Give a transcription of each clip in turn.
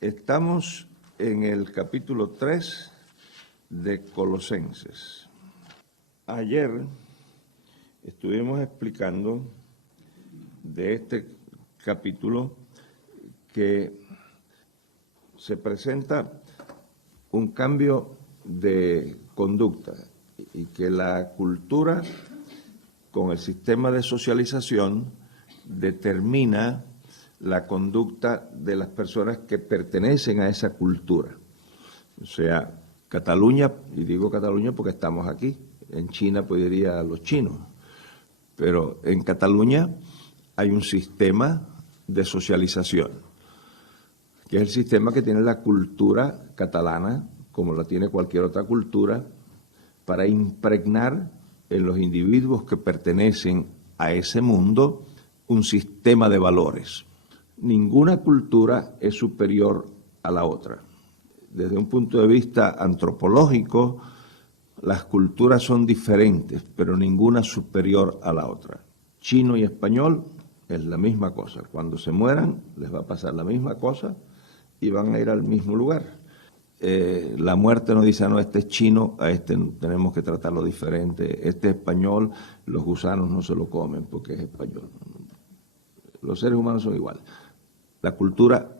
Estamos en el capítulo 3 de Colosenses. Ayer estuvimos explicando de este capítulo que se presenta un cambio de conducta y que la cultura con el sistema de socialización determina la conducta de las personas que pertenecen a esa cultura. O sea, Cataluña, y digo Cataluña porque estamos aquí, en China pues diría los chinos, pero en Cataluña hay un sistema de socialización, que es el sistema que tiene la cultura catalana, como la tiene cualquier otra cultura, para impregnar en los individuos que pertenecen a ese mundo un sistema de valores. Ninguna cultura es superior a la otra. Desde un punto de vista antropológico, las culturas son diferentes, pero ninguna superior a la otra. Chino y español es la misma cosa. Cuando se mueran, les va a pasar la misma cosa y van a ir al mismo lugar. La muerte nos dice, no, este es chino, a este tenemos que tratarlo diferente. Este es español, los gusanos no se lo comen porque es español. Los seres humanos son iguales. La cultura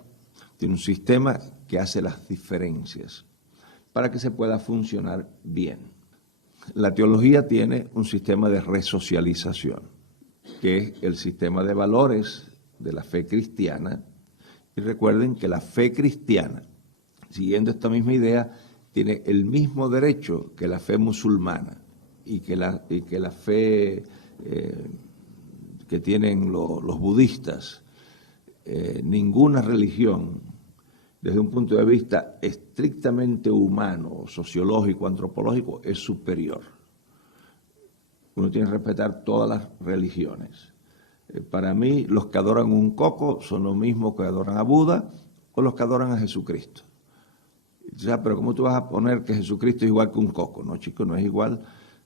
tiene un sistema que hace las diferencias para que se pueda funcionar bien. La teología tiene un sistema de resocialización, que es el sistema de valores de la fe cristiana. Y recuerden que la fe cristiana, siguiendo esta misma idea, tiene el mismo derecho que la fe musulmana y que la fe que tienen los budistas. Ninguna religión, desde un punto de vista estrictamente humano, sociológico, antropológico, es superior. Uno tiene que respetar todas las religiones. Para mí, los que adoran un coco son los mismos que adoran a Buda o los que adoran a Jesucristo. O sea, pero ¿cómo tú vas a poner que Jesucristo es igual que un coco? No, chico, no es igual.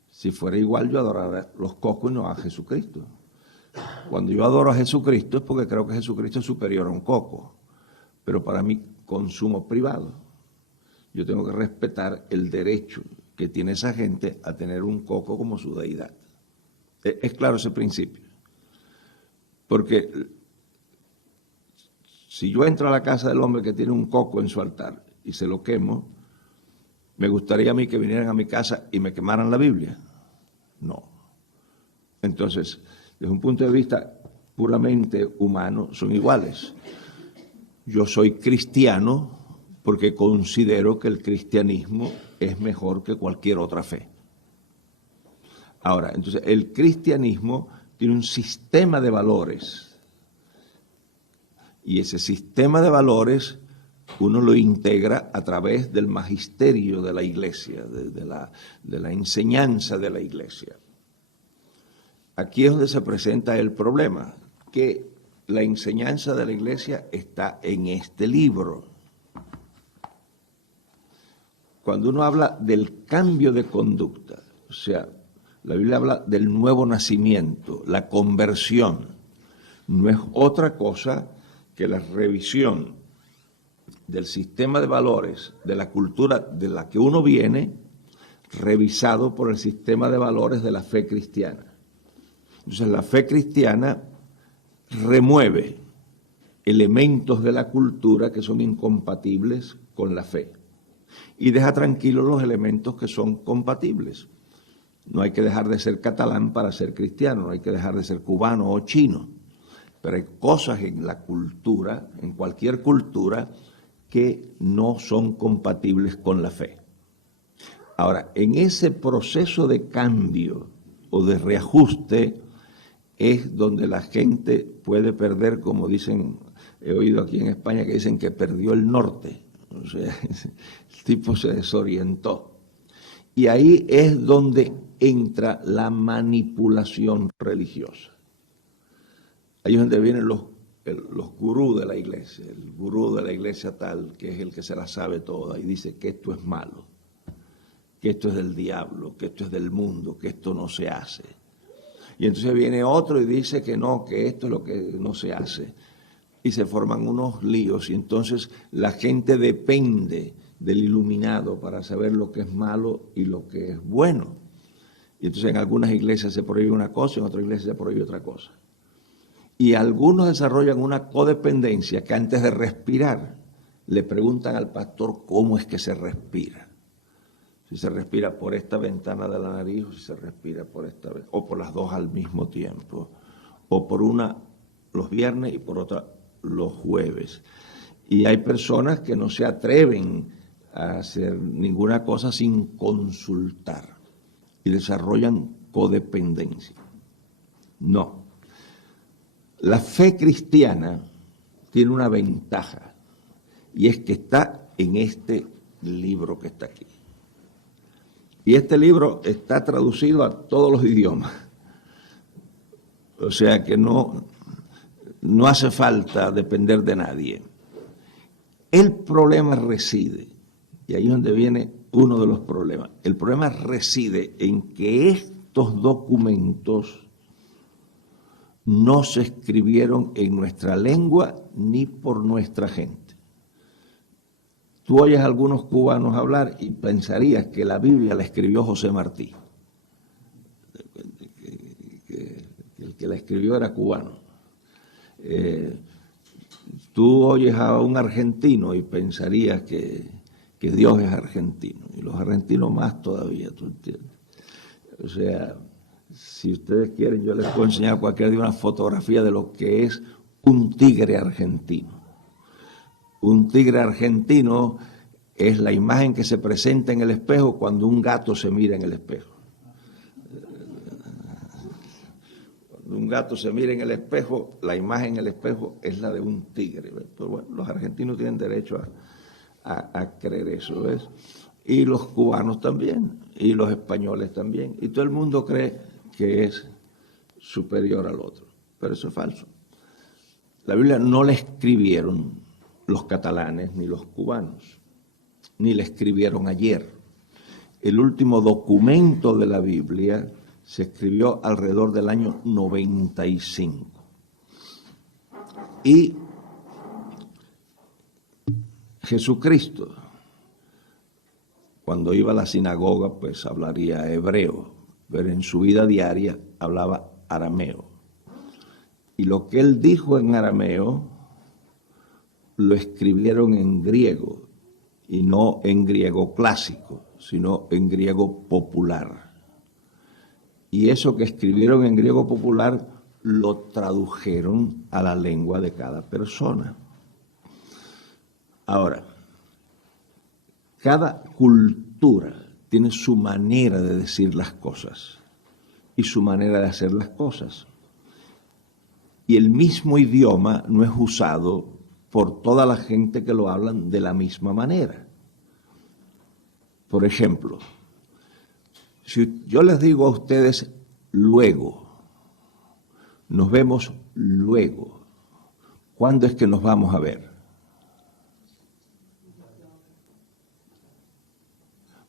Si fuera igual, yo adoraría los cocos y no a Jesucristo. Cuando yo adoro a Jesucristo es porque creo que Jesucristo es superior a un coco, pero para mi consumo privado. Yo tengo que respetar el derecho que tiene esa gente a tener un coco como su deidad. Es claro ese principio. Porque si yo entro a la casa del hombre que tiene un coco en su altar y se lo quemo, ¿me gustaría a mí que vinieran a mi casa y me quemaran la Biblia? No. Entonces, desde un punto de vista puramente humano, son iguales. Yo soy cristiano porque considero que el cristianismo es mejor que cualquier otra fe. Ahora, entonces, el cristianismo tiene un sistema de valores. Y ese sistema de valores uno lo integra a través del magisterio de la Iglesia, de la enseñanza de la Iglesia. Aquí es donde se presenta el problema, que la enseñanza de la Iglesia está en este libro. Cuando uno habla del cambio de conducta, o sea, la Biblia habla del nuevo nacimiento, la conversión, no es otra cosa que la revisión del sistema de valores, de la cultura de la que uno viene, revisado por el sistema de valores de la fe cristiana. Entonces la fe cristiana remueve elementos de la cultura que son incompatibles con la fe y deja tranquilos los elementos que son compatibles. No hay que dejar de ser catalán para ser cristiano, no hay que dejar de ser cubano o chino, pero hay cosas en la cultura, en cualquier cultura, que no son compatibles con la fe. Ahora, en ese proceso de cambio o de reajuste es donde la gente puede perder, como dicen, he oído aquí en España que dicen que perdió el norte, o sea, el tipo se desorientó. Y ahí es donde entra la manipulación religiosa. Ahí es donde vienen los gurús de la iglesia, el gurú de la iglesia tal, que es el que se la sabe toda y dice que esto es malo, que esto es del diablo, que esto es del mundo, que esto no se hace. Y entonces viene otro y dice que no, que esto es lo que no se hace. y se forman unos líos y entonces la gente depende del iluminado para saber lo que es malo y lo que es bueno. Y entonces en algunas iglesias se prohíbe una cosa, en otras iglesias se prohíbe otra cosa. Y algunos desarrollan una codependencia que antes de respirar le preguntan al pastor cómo es que se respira. Si se respira por esta ventana de la nariz o si se respira por esta, o por las dos al mismo tiempo, o por una los viernes y por otra los jueves. Y hay personas que no se atreven a hacer ninguna cosa sin consultar y desarrollan codependencia. No. La fe cristiana tiene una ventaja y es que está en este libro que está aquí. Y este libro está traducido a todos los idiomas. O sea que no hace falta depender de nadie. El problema reside, y ahí es donde viene uno de los problemas. El problema reside en que estos documentos no se escribieron en nuestra lengua ni por nuestra gente. Tú oyes a algunos cubanos hablar y pensarías que la Biblia la escribió José Martí, que el que la escribió era cubano. Tú oyes a un argentino y pensarías que Dios es argentino, y los argentinos más todavía, ¿tú entiendes? O sea, si ustedes quieren, yo les puedo enseñar cualquier día una fotografía de lo que es un tigre argentino. Un tigre argentino es la imagen que se presenta en el espejo cuando un gato se mira en el espejo. Cuando un gato se mira en el espejo, la imagen en el espejo es la de un tigre. Pero bueno, los argentinos tienen derecho a creer eso, ¿ves? Y los cubanos también, y los españoles también. Y todo el mundo cree que es superior al otro. Pero eso es falso. La Biblia no la escribieron los catalanes ni los cubanos, ni la escribieron ayer. El último documento de la Biblia se escribió alrededor del año 95. Y Jesucristo, cuando iba a la sinagoga, pues hablaría hebreo, pero en su vida diaria hablaba arameo. Y lo que él dijo en arameo lo escribieron en griego, y no en griego clásico, sino en griego popular. Y eso que escribieron en griego popular lo tradujeron a la lengua de cada persona. Ahora, cada cultura tiene su manera de decir las cosas y su manera de hacer las cosas. Y el mismo idioma no es usado por toda la gente que lo hablan de la misma manera. Por ejemplo, si yo les digo a ustedes luego, nos vemos luego, ¿cuándo es que nos vamos a ver?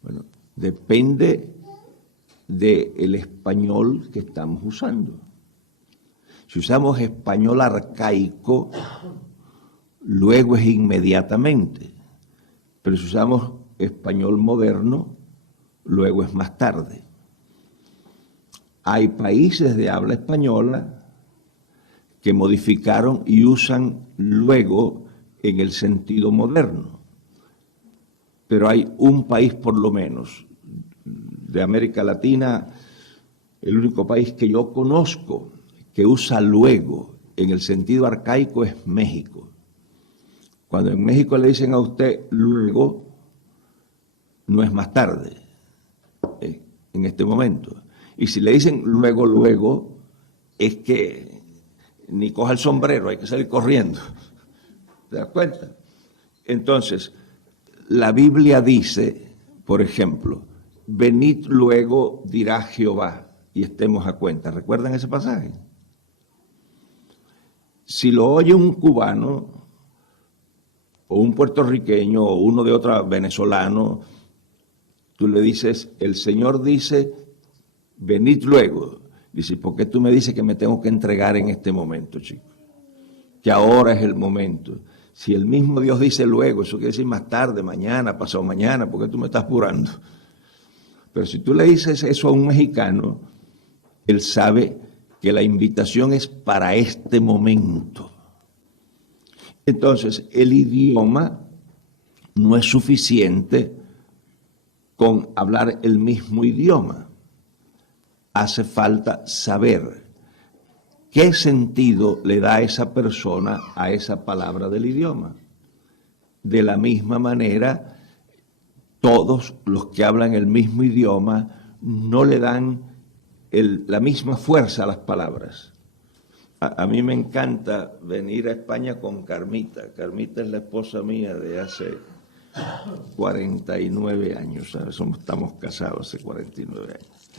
Bueno, depende del español que estamos usando. Si usamos español arcaico, luego es inmediatamente, pero si usamos español moderno, luego es más tarde. Hay países de habla española que modificaron y usan luego en el sentido moderno, pero hay un país por lo menos de América Latina, el único país que yo conozco que usa luego en el sentido arcaico es México. Cuando en México le dicen a usted luego, no es más tarde, en este momento. Y si le dicen luego, luego, es que ni coja el sombrero, hay que salir corriendo. ¿Te das cuenta? Entonces, la Biblia dice, por ejemplo, venid luego, dirá Jehová, y estemos a cuenta. ¿Recuerdan ese pasaje? Si lo oye un cubano, o un puertorriqueño, o uno de otro venezolano, tú le dices, el Señor dice, venid luego. Dice, ¿por qué tú me dices que me tengo que entregar en este momento, chico? que ahora es el momento. Si el mismo Dios dice luego, eso quiere decir más tarde, mañana, pasado mañana, ¿por qué tú me estás apurando? Pero si tú le dices eso a un mexicano, él sabe que la invitación es para este momento. Entonces, el idioma no es suficiente con hablar el mismo idioma. Hace falta saber qué sentido le da esa persona a esa palabra del idioma. De la misma manera, todos los que hablan el mismo idioma no le dan la misma fuerza a las palabras. A mí me encanta venir a España con Carmita. Carmita es la esposa mía de hace 49 años, ¿sabes? Estamos casados hace 49 años.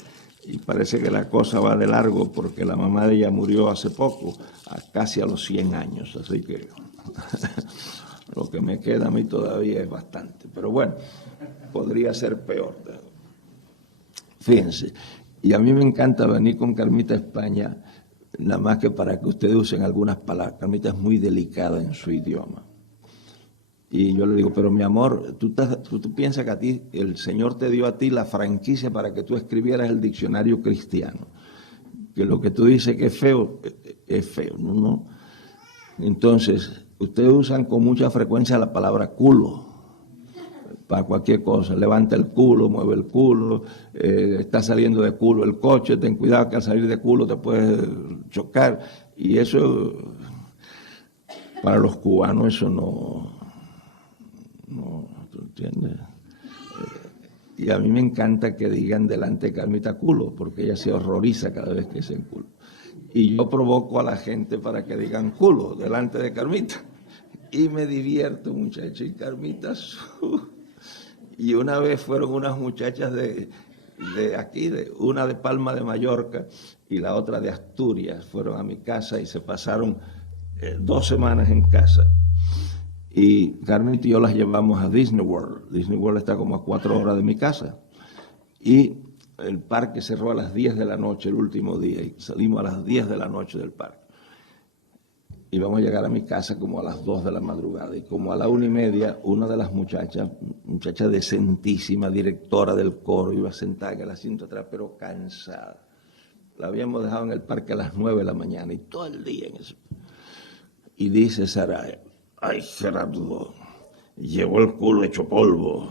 Y parece que la cosa va de largo porque la mamá de ella murió hace poco, casi a los 100 años, así que lo que me queda a mí todavía es bastante. Pero bueno, podría ser peor. Fíjense, y a mí me encanta venir con Carmita a España, nada más que para que ustedes usen algunas palabras. Carmita es muy delicada en su idioma. Y yo le digo, pero mi amor, tú piensas que a ti, el Señor te dio a ti la franquicia para que tú escribieras el diccionario cristiano. Que lo que tú dices que es feo, ¿no? Entonces, ustedes usan con mucha frecuencia la palabra culo para cualquier cosa. Levanta el culo, mueve el culo, está saliendo de culo el coche, ten cuidado que al salir de culo te puedes chocar. Y eso, para los cubanos, eso no, ¿tú entiendes? Y a mí me encanta que digan delante de Carmita culo, porque ella se horroriza cada vez que dicen culo. Y yo provoco a la gente para que digan culo delante de Carmita. Y me divierto, muchachos, y Carmita. Y una vez fueron unas muchachas de aquí, una de Palma de Mallorca y la otra de Asturias, fueron a mi casa y se pasaron 2 semanas en casa. Y Carmita y yo las llevamos a Disney World. Disney World está como a 4 horas de mi casa. Y el parque cerró a las 10 de la noche el último día y salimos a las 10 de la noche del parque. Y vamos a llegar a mi casa como a las 2 de la madrugada. Y como a la 1:30, una de las muchachas, muchacha decentísima, directora del coro, iba sentada en el asiento atrás, pero cansada. La habíamos dejado en el parque a las 9 de la mañana y todo el día en eso. Y dice Saray, ay, Gerardo, llevó el culo hecho polvo.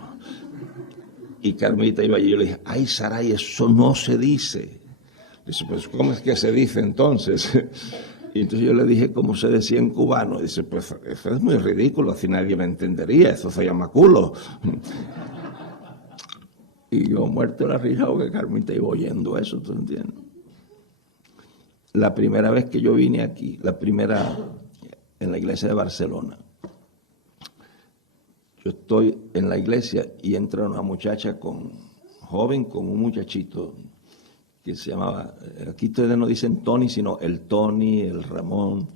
Y Carmita iba allí y yo le dije, ay, Saray, eso no se dice. Dice, pues, ¿cómo es que se dice entonces? Y entonces yo le dije cómo se decía en cubano. Dice, pues, eso es muy ridículo, así nadie me entendería, eso se llama culo. Y yo muerto la risa porque Carmita iba oyendo eso, ¿tú entiendes? La primera vez que yo vine aquí, la primera en la iglesia de Barcelona, yo estoy en la iglesia y entra una muchacha joven con un muchachito que se llamaba, aquí ustedes no dicen Tony, sino el Tony, el Ramón,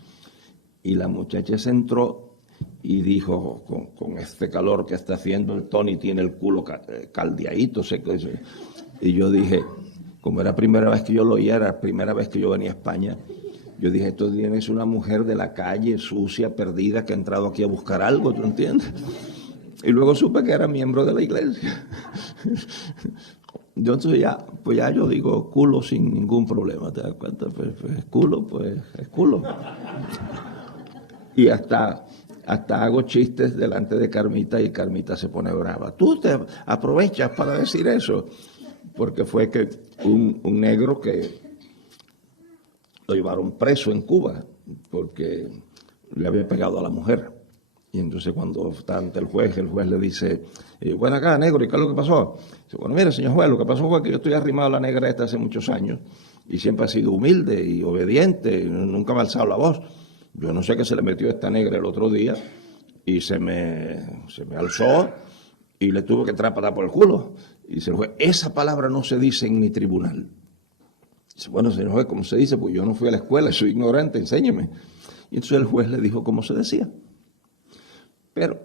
y la muchacha se entró y dijo, con este calor que está haciendo, el Tony tiene el culo caldeadito, seco. Y yo dije, como era la primera vez que yo lo oía, era la primera vez que yo venía a España, yo dije, esto es una mujer de la calle, sucia, perdida, que ha entrado aquí a buscar algo, ¿tú entiendes? Y luego supe que era miembro de la iglesia. Entonces ya yo digo culo sin ningún problema, ¿te das cuenta? Pues es culo, pues es culo. Y hasta hago chistes delante de Carmita y Carmita se pone brava. Tú te aprovechas para decir eso. Porque fue que un negro que lo llevaron preso en Cuba porque le había pegado a la mujer. Y entonces cuando está ante el juez le dice, bueno acá, negro, ¿y qué es lo que pasó? Dice, bueno, mire, señor juez, lo que pasó fue que yo estoy arrimado a la negra esta hace muchos años y siempre ha sido humilde y obediente, y nunca me ha alzado la voz. Yo no sé qué se le metió a esta negra el otro día y se me alzó y le tuve que trapatar por el culo. Y dice el juez, esa palabra no se dice en mi tribunal. Dice, bueno, señor juez, ¿cómo se dice? Pues yo no fui a la escuela, soy ignorante, enséñeme. Y entonces el juez le dijo cómo se decía. Pero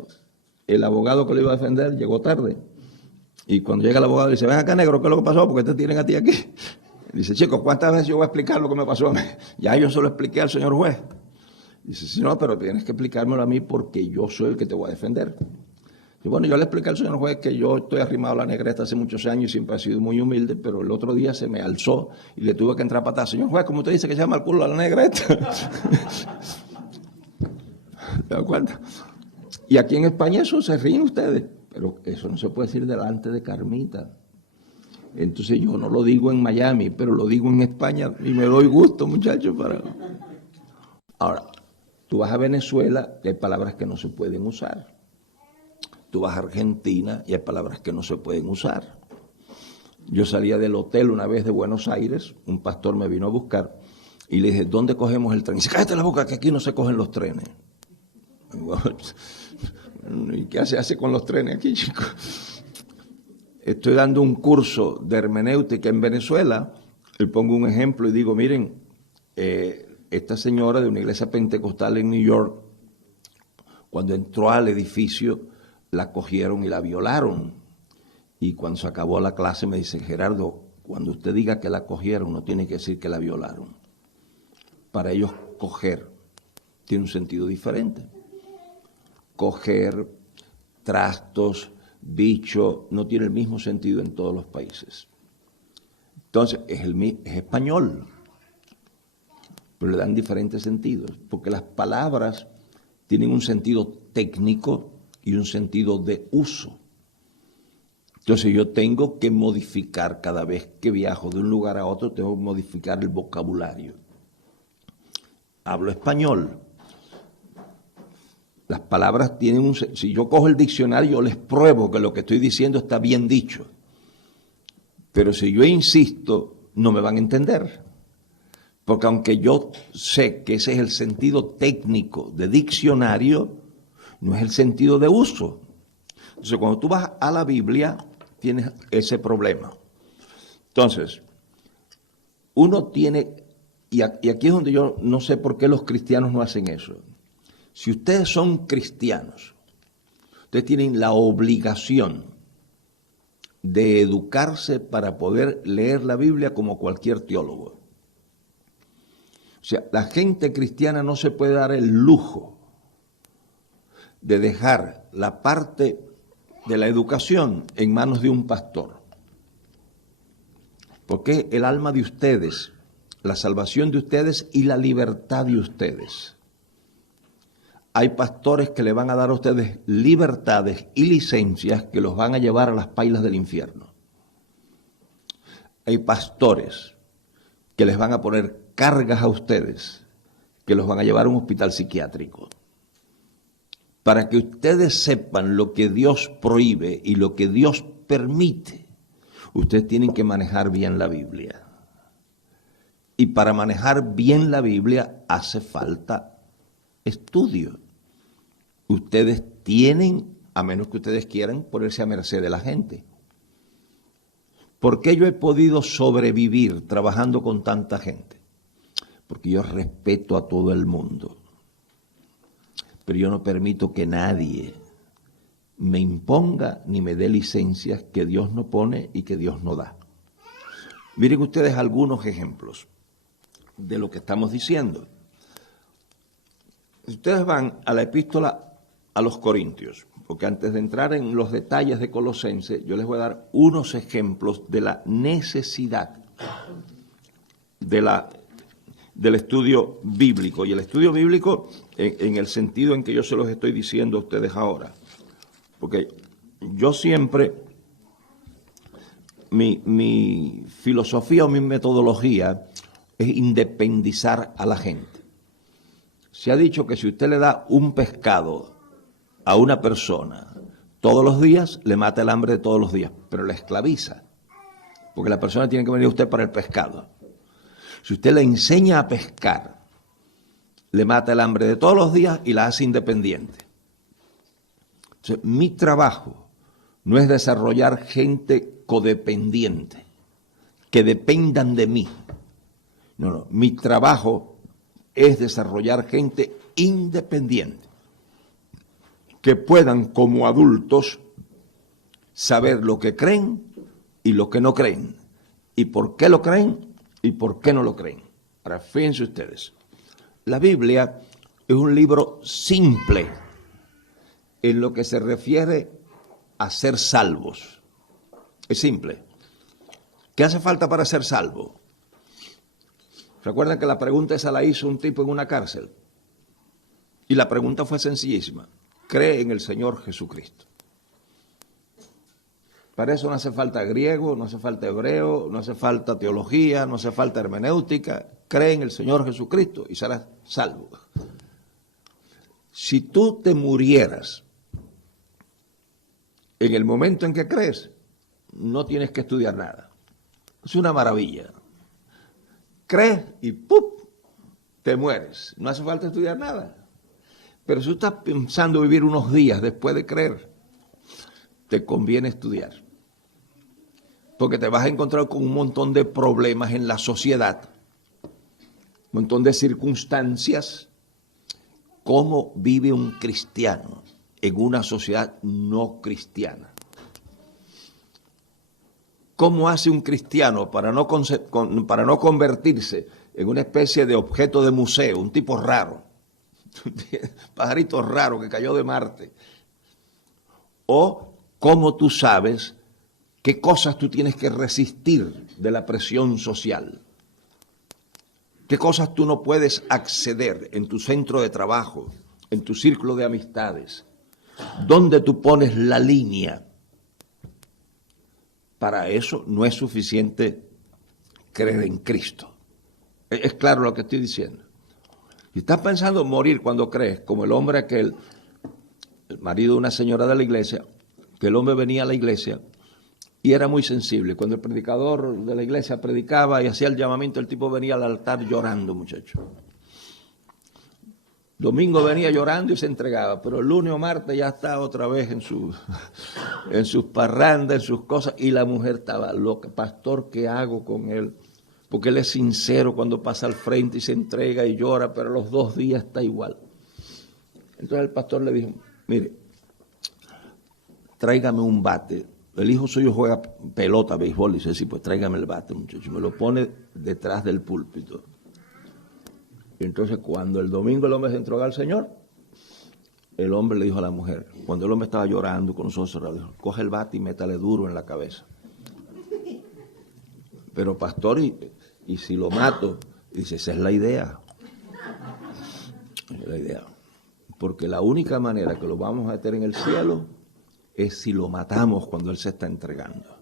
el abogado que lo iba a defender llegó tarde. Y cuando llega el abogado le dice, ven acá, negro, ¿qué es lo que pasó? ¿Por qué te tienen a ti aquí? Dice, chicos, ¿cuántas veces yo voy a explicar lo que me pasó? Ya yo se lo expliqué al señor juez. Dice, sí, no, pero tienes que explicármelo a mí porque yo soy el que te voy a defender. Y bueno, yo le expliqué al señor juez que yo estoy arrimado a la negreta hace muchos años y siempre he sido muy humilde, pero el otro día se me alzó y le tuve que entrar a patada. Señor juez, ¿cómo usted dice que se llama el culo a la negreta? ¿Te das cuenta? Y aquí en España eso se ríen ustedes, pero eso no se puede decir delante de Carmita. Entonces yo no lo digo en Miami, pero lo digo en España y me doy gusto, muchachos. Ahora, tú vas a Venezuela y hay palabras que no se pueden usar. Tú vas a Argentina y hay palabras que no se pueden usar. Yo salía del hotel una vez de Buenos Aires, un pastor me vino a buscar y le dije, ¿dónde cogemos el tren? Y dice, cállate la boca que aquí no se cogen los trenes. ¿Y qué hace con los trenes aquí, chicos? Estoy dando un curso de hermenéutica en Venezuela y pongo un ejemplo y digo, miren, esta señora de una iglesia pentecostal en New York, cuando entró al edificio, la cogieron y la violaron. Y cuando se acabó la clase me dice, Gerardo, cuando usted diga que la cogieron, no tiene que decir que la violaron. Para ellos, coger tiene un sentido diferente. Coger, trastos, bicho, no tiene el mismo sentido en todos los países. Entonces, es español, pero le dan diferentes sentidos, porque las palabras tienen un sentido técnico y un sentido de uso. Entonces yo tengo que modificar cada vez que viajo de un lugar a otro, tengo que modificar el vocabulario. Hablo español. Las palabras tienen un... Si yo cojo el diccionario, yo les pruebo que lo que estoy diciendo está bien dicho. Pero si yo insisto, no me van a entender. Porque aunque yo sé que ese es el sentido técnico de diccionario, no es el sentido de uso. Entonces, cuando tú vas a la Biblia, tienes ese problema. Entonces, uno tiene, y aquí es donde yo no sé por qué los cristianos no hacen eso. Si ustedes son cristianos, ustedes tienen la obligación de educarse para poder leer la Biblia como cualquier teólogo. O sea, la gente cristiana no se puede dar el lujo de dejar la parte de la educación en manos de un pastor. Porque el alma de ustedes, la salvación de ustedes y la libertad de ustedes. Hay pastores que le van a dar a ustedes libertades y licencias que los van a llevar a las pailas del infierno. Hay pastores que les van a poner cargas a ustedes que los van a llevar a un hospital psiquiátrico. Para que ustedes sepan lo que Dios prohíbe y lo que Dios permite, ustedes tienen que manejar bien la Biblia. Y para manejar bien la Biblia hace falta estudio. Ustedes tienen, a menos que ustedes quieran, ponerse a merced de la gente. ¿Por qué yo he podido sobrevivir trabajando con tanta gente? Porque yo respeto a todo el mundo. Pero yo no permito que nadie me imponga ni me dé licencias que Dios no pone y que Dios no da. Miren ustedes algunos ejemplos de lo que estamos diciendo. Ustedes van a la epístola a los Corintios, porque antes de entrar en los detalles de Colosenses, yo les voy a dar unos ejemplos de la necesidad del estudio bíblico. Y el estudio bíblico en el sentido en que yo se los estoy diciendo a ustedes ahora. Porque yo siempre, mi filosofía o mi metodología es independizar a la gente. Se ha dicho que si usted le da un pescado a una persona todos los días, le mata el hambre de todos los días, pero la esclaviza. Porque la persona tiene que venir a usted para el pescado. Si usted le enseña a pescar, le mata el hambre de todos los días y la hace independiente. Entonces, mi trabajo no es desarrollar gente codependiente, que dependan de mí. No, mi trabajo es desarrollar gente independiente, que puedan como adultos saber lo que creen y lo que no creen, y por qué lo creen y por qué no lo creen. Ahora, fíjense ustedes, la Biblia es un libro simple en lo que se refiere a ser salvos. Es simple. ¿Qué hace falta para ser salvo? Recuerden que la pregunta esa la hizo un tipo en una cárcel. Y la pregunta fue sencillísima. Cree en el Señor Jesucristo. Para eso no hace falta griego, no hace falta hebreo, no hace falta teología, no hace falta hermenéutica. Cree en el Señor Jesucristo y serás salvo. Si tú te murieras en el momento en que crees, no tienes que estudiar nada. Es una maravilla. Crees y ¡pum!, te mueres. No hace falta estudiar nada. Pero si tú estás pensando vivir unos días después de creer, te conviene estudiar. Porque te vas a encontrar con un montón de problemas en la sociedad, un montón de circunstancias. ¿Cómo vive un cristiano en una sociedad no cristiana? ¿Cómo hace un cristiano para no convertirse en una especie de objeto de museo, un tipo raro, pajarito raro que cayó de Marte? ¿O cómo tú sabes qué cosas tú tienes que resistir de la presión social? ¿Qué cosas tú no puedes acceder en tu centro de trabajo, en tu círculo de amistades? ¿Dónde tú pones la línea? Para eso no es suficiente creer en Cristo. Es claro lo que estoy diciendo. Si estás pensando en morir cuando crees, como el hombre aquel, el marido de una señora de la iglesia, que el hombre venía a la iglesia y era muy sensible. Cuando el predicador de la iglesia predicaba y hacía el llamamiento, el tipo venía al altar llorando, muchacho. Domingo venía llorando y se entregaba, pero el lunes o martes ya estaba otra vez en sus parrandas, en sus cosas, y la mujer estaba loca. Pastor, ¿qué hago con él? Porque él es sincero cuando pasa al frente y se entrega y llora, pero los 2 días está igual. Entonces el pastor le dijo, mire, tráigame un bate. El hijo suyo juega pelota, béisbol, y dice, sí, pues tráigame el bate, muchacho. Me lo pone detrás del púlpito. Y entonces cuando el domingo el hombre se entregó al Señor, el hombre le dijo a la mujer, cuando el hombre estaba llorando con los ojos cerrados, dijo, coge el bate y métale duro en la cabeza. Pero pastor, y si lo mato, dice, esa es la idea. Esa es la idea. Porque la única manera que lo vamos a meter en el cielo es si lo matamos cuando él se está entregando.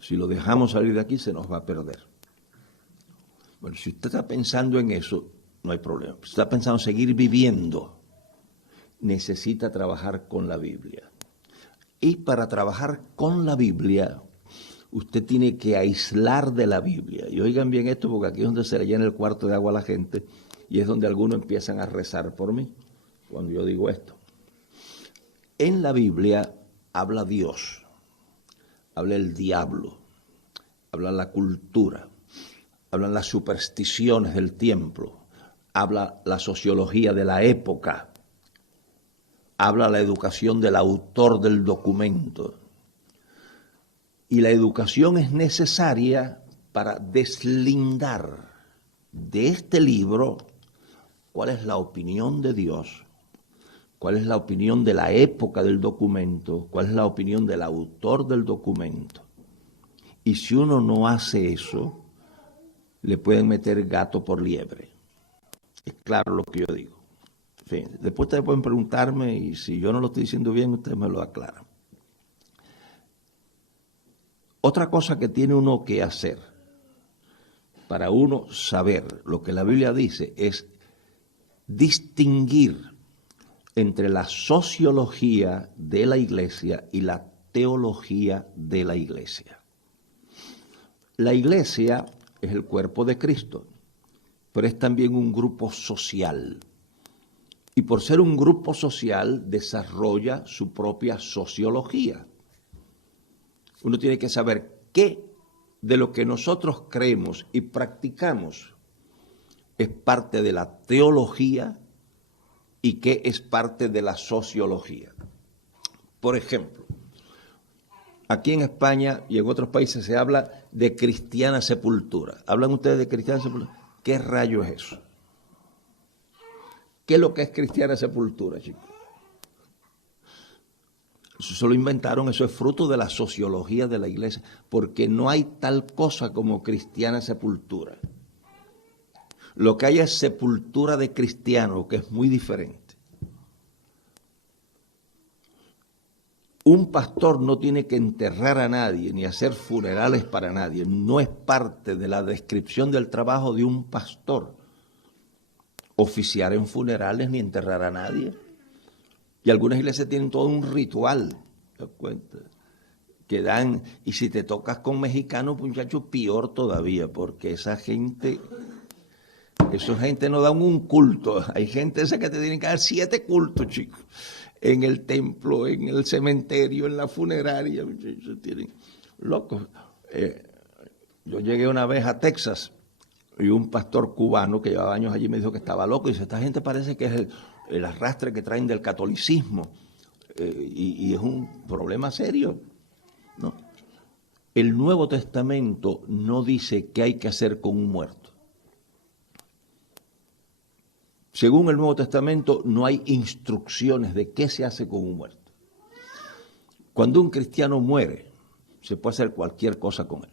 Si lo dejamos salir de aquí, se nos va a perder. Bueno, si usted está pensando en eso, no hay problema. Si está pensando en seguir viviendo, necesita trabajar con la Biblia. Y para trabajar con la Biblia, usted tiene que aislar de la Biblia. Y oigan bien esto, porque aquí es donde se le llena el cuarto de agua a la gente, y es donde algunos empiezan a rezar por mí, cuando yo digo esto. En la Biblia habla Dios, habla el diablo, habla la cultura, hablan las supersticiones del tiempo, habla la sociología de la época, habla la educación del autor del documento. Y la educación es necesaria para deslindar de este libro cuál es la opinión de Dios, cuál es la opinión de la época del documento, cuál es la opinión del autor del documento. Y si uno no hace eso, le pueden meter gato por liebre. Es claro lo que yo digo. En fin, después ustedes pueden preguntarme y si yo no lo estoy diciendo bien, ustedes me lo aclaran. Otra cosa que tiene uno que hacer para uno saber lo que la Biblia dice es distinguir entre la sociología de la iglesia y la teología de la iglesia. La iglesia es el cuerpo de Cristo, pero es también un grupo social. Y por ser un grupo social, desarrolla su propia sociología. Uno tiene que saber qué de lo que nosotros creemos y practicamos es parte de la teología y qué es parte de la sociología. Por ejemplo, aquí en España y en otros países se habla de cristiana sepultura. ¿Hablan ustedes de cristiana sepultura? ¿Qué rayo es eso? ¿Qué es lo que es cristiana sepultura, chicos? Eso se lo inventaron, eso es fruto de la sociología de la iglesia, porque no hay tal cosa como cristiana sepultura. Lo que hay es sepultura de cristiano, que es muy diferente. Un pastor no tiene que enterrar a nadie ni hacer funerales para nadie. No es parte de la descripción del trabajo de un pastor oficiar en funerales ni enterrar a nadie. Y algunas iglesias tienen todo un ritual, ¿te das cuenta? Que dan, y si te tocas con mexicanos, muchachos, peor todavía, porque esa gente no da un culto. Hay gente esa que te tienen que dar 7 cultos, chicos. En el templo, en el cementerio, en la funeraria, muchachos, tienen locos. Yo llegué una vez a Texas y un pastor cubano que llevaba años allí me dijo que estaba loco. Y dice, esta gente parece que es el arrastre que traen del catolicismo. Y es un problema serio, ¿no? El Nuevo Testamento no dice qué hay que hacer con un muerto. Según el Nuevo Testamento, no hay instrucciones de qué se hace con un muerto. Cuando un cristiano muere, se puede hacer cualquier cosa con él.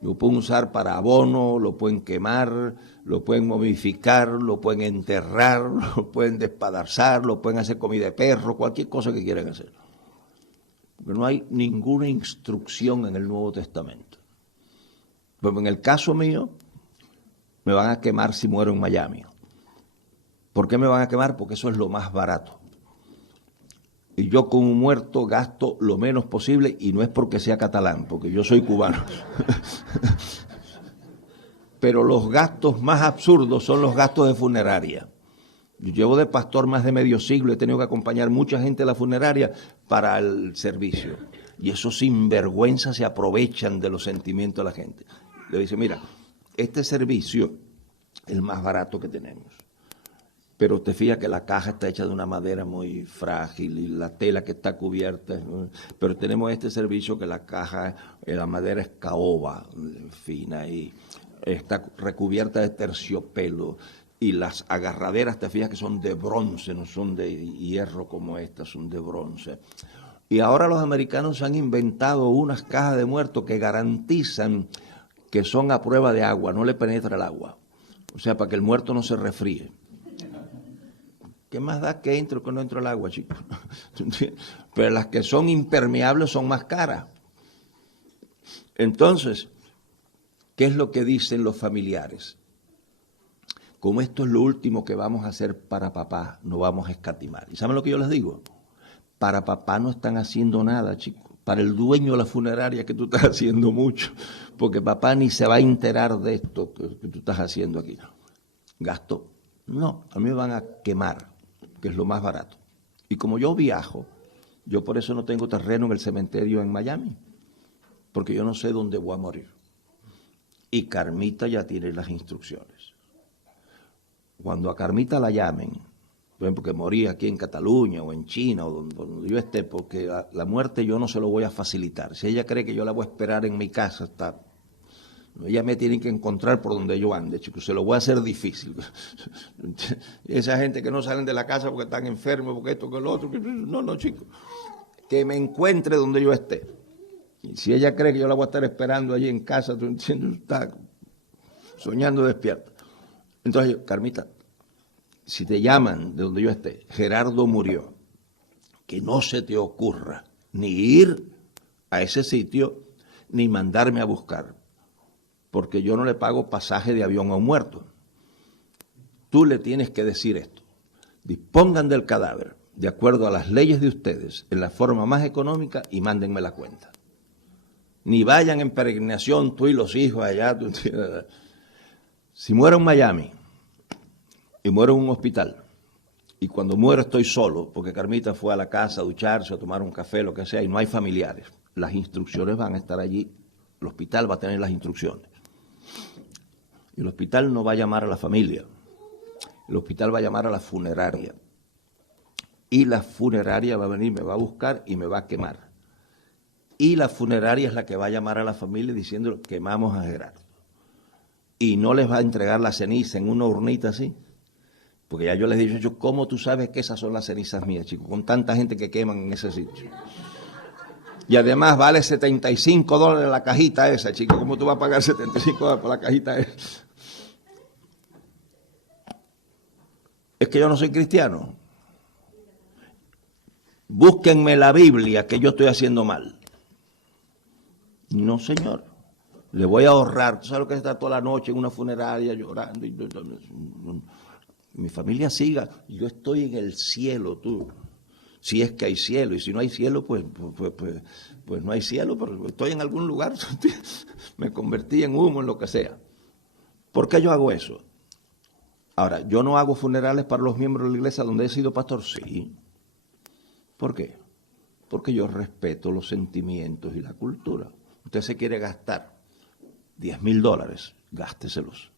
Lo pueden usar para abono, lo pueden quemar, lo pueden momificar, lo pueden enterrar, lo pueden despadazar, lo pueden hacer comida de perro, cualquier cosa que quieran hacer. Porque no hay ninguna instrucción en el Nuevo Testamento. Pero en el caso mío, me van a quemar si muero en Miami. ¿Por qué me van a quemar? Porque eso es lo más barato. Y yo con un muerto gasto lo menos posible, y no es porque sea catalán, porque yo soy cubano. Pero los gastos más absurdos son los gastos de funeraria. Yo llevo de pastor más de medio siglo, he tenido que acompañar mucha gente a la funeraria para el servicio. Y esos sinvergüenzas se aprovechan de los sentimientos de la gente. Le dice, mira, este servicio es el más barato que tenemos. Pero te fijas que la caja está hecha de una madera muy frágil y la tela que está cubierta, pero tenemos este servicio que la caja, la madera es caoba, fina, y está recubierta de terciopelo, y las agarraderas te fijas que son de bronce, no son de hierro como estas, son de bronce. Y ahora los americanos han inventado unas cajas de muertos que garantizan que son a prueba de agua, no le penetra el agua, o sea, para que el muerto no se resfríe. ¿Qué más da que entre o que no entre el agua, chicos? Pero las que son impermeables son más caras. Entonces, ¿qué es lo que dicen los familiares? Como esto es lo último que vamos a hacer para papá, no vamos a escatimar. ¿Y saben lo que yo les digo? Para papá no están haciendo nada, chicos. Para el dueño de la funeraria que tú estás haciendo mucho, porque papá ni se va a enterar de esto que tú estás haciendo aquí. Gasto. No, a mí me van a quemar, que es lo más barato. Y como yo viajo, yo por eso no tengo terreno en el cementerio en Miami, porque yo no sé dónde voy a morir. Y Carmita ya tiene las instrucciones. Cuando a Carmita la llamen, por ejemplo, que morí aquí en Cataluña o en China o donde yo esté, porque la muerte yo no se lo voy a facilitar. Si ella cree que yo la voy a esperar en mi casa, ella me tiene que encontrar por donde yo ande, chicos, se lo voy a hacer difícil. Esa gente que no salen de la casa porque están enfermos, porque esto, que lo otro, no, chicos, que me encuentre donde yo esté. Y si ella cree que yo la voy a estar esperando allí en casa, tú entiendes, está soñando despierta. Entonces, Carmita, si te llaman de donde yo esté, Gerardo murió, que no se te ocurra ni ir a ese sitio, ni mandarme a buscar, porque yo no le pago pasaje de avión a un muerto. Tú le tienes que decir esto: dispongan del cadáver de acuerdo a las leyes de ustedes, en la forma más económica, y mándenme la cuenta. Ni vayan en peregrinación tú y los hijos allá. Si muero en Miami y muero en un hospital, y cuando muero estoy solo, porque Carmita fue a la casa a ducharse, a tomar un café, lo que sea, y no hay familiares, las instrucciones van a estar allí, el hospital va a tener las instrucciones. Y el hospital no va a llamar a la familia, el hospital va a llamar a la funeraria. Y la funeraria va a venir, me va a buscar y me va a quemar. Y la funeraria es la que va a llamar a la familia diciendo: quemamos a Gerardo. Y no les va a entregar la ceniza en una urnita así, Porque ya yo les he dicho, ¿cómo tú sabes que esas son las cenizas mías, chicos? Con tanta gente que queman en ese sitio. Y además vale $75 la cajita esa, chicos. ¿Cómo tú vas a pagar $75 por la cajita esa? Es que yo no soy cristiano. Búsquenme la Biblia que yo estoy haciendo mal. No, señor. Le voy a ahorrar. ¿Tú sabes lo que es estar toda la noche en una funeraria llorando? Mi familia siga. Yo estoy en el cielo, tú. Si es que hay cielo. Y si no hay cielo, pues no hay cielo. Pero estoy en algún lugar. Me convertí en humo, en lo que sea. ¿Por qué yo hago eso? Ahora, ¿yo no hago funerales para los miembros de la iglesia donde he sido pastor? Sí. ¿Por qué? Porque yo respeto los sentimientos y la cultura. Usted se quiere gastar $10,000, gásteselos.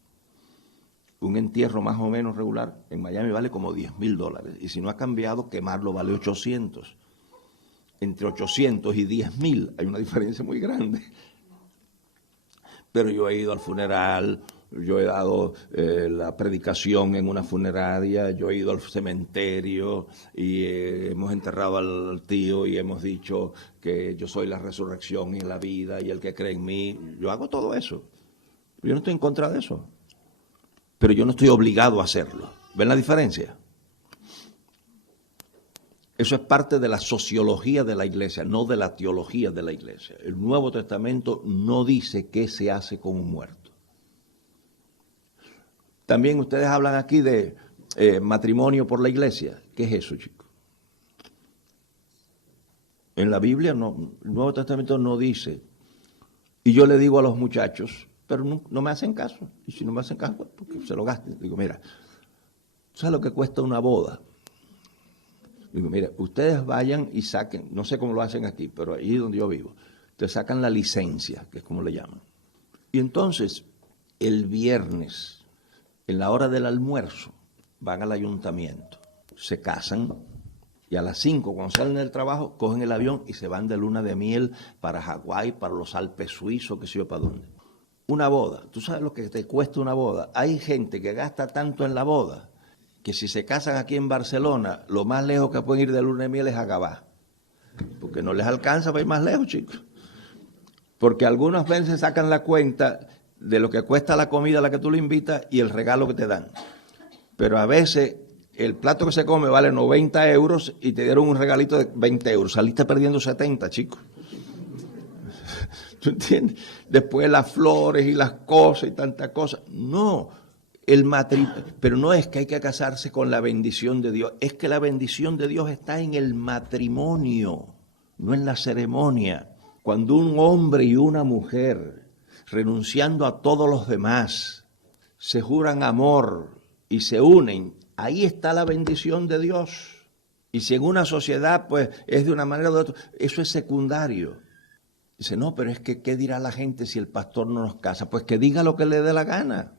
Un entierro más o menos regular en Miami vale como $10,000. Y si no ha cambiado, quemarlo vale 800. Entre 800 y 10,000 hay una diferencia muy grande. Pero yo he ido al funeral, yo he dado la predicación en una funeraria, yo he ido al cementerio y hemos enterrado al tío y hemos dicho que yo soy la resurrección y la vida y el que cree en mí. Yo hago todo eso. Yo no estoy en contra de eso. Pero yo no estoy obligado a hacerlo. ¿Ven la diferencia? Eso es parte de la sociología de la iglesia, no de la teología de la iglesia. El Nuevo Testamento no dice qué se hace con un muerto. También ustedes hablan aquí de matrimonio por la iglesia. ¿Qué es eso, chicos? En la Biblia no, el Nuevo Testamento no dice. Y yo le digo a los muchachos, pero no me hacen caso. Y si no me hacen caso, pues porque se lo gasten. Digo, mira, ¿sabes lo que cuesta una boda? Digo, mira, ustedes vayan y saquen, no sé cómo lo hacen aquí, pero ahí donde yo vivo, ustedes sacan la licencia, que es como le llaman. Y entonces, el viernes, en la hora del almuerzo, van al ayuntamiento, se casan y a las 5, cuando salen del trabajo, cogen el avión y se van de luna de miel para Hawái, para los Alpes suizos, qué sé yo para dónde. Una boda, ¿tú sabes lo que te cuesta una boda? Hay gente que gasta tanto en la boda que si se casan aquí en Barcelona, lo más lejos que pueden ir de luna de miel es a Gabá, porque no les alcanza para ir más lejos, chicos. Porque algunas veces sacan la cuenta de lo que cuesta la comida a la que tú le invitas y el regalo que te dan. Pero a veces el plato que se come vale 90 euros y te dieron un regalito de 20 euros. Saliste perdiendo 70, chicos. ¿Tú entiendes? Después las flores y las cosas y tantas cosas. No, pero no es que hay que casarse con la bendición de Dios. Es que la bendición de Dios está en el matrimonio, no en la ceremonia. Cuando un hombre y una mujer, renunciando a todos los demás, se juran amor y se unen, ahí está la bendición de Dios. Y si en una sociedad pues es de una manera o de otra, eso es secundario. Dice, no, pero es que ¿qué dirá la gente si el pastor no nos casa? Pues que diga lo que le dé la gana.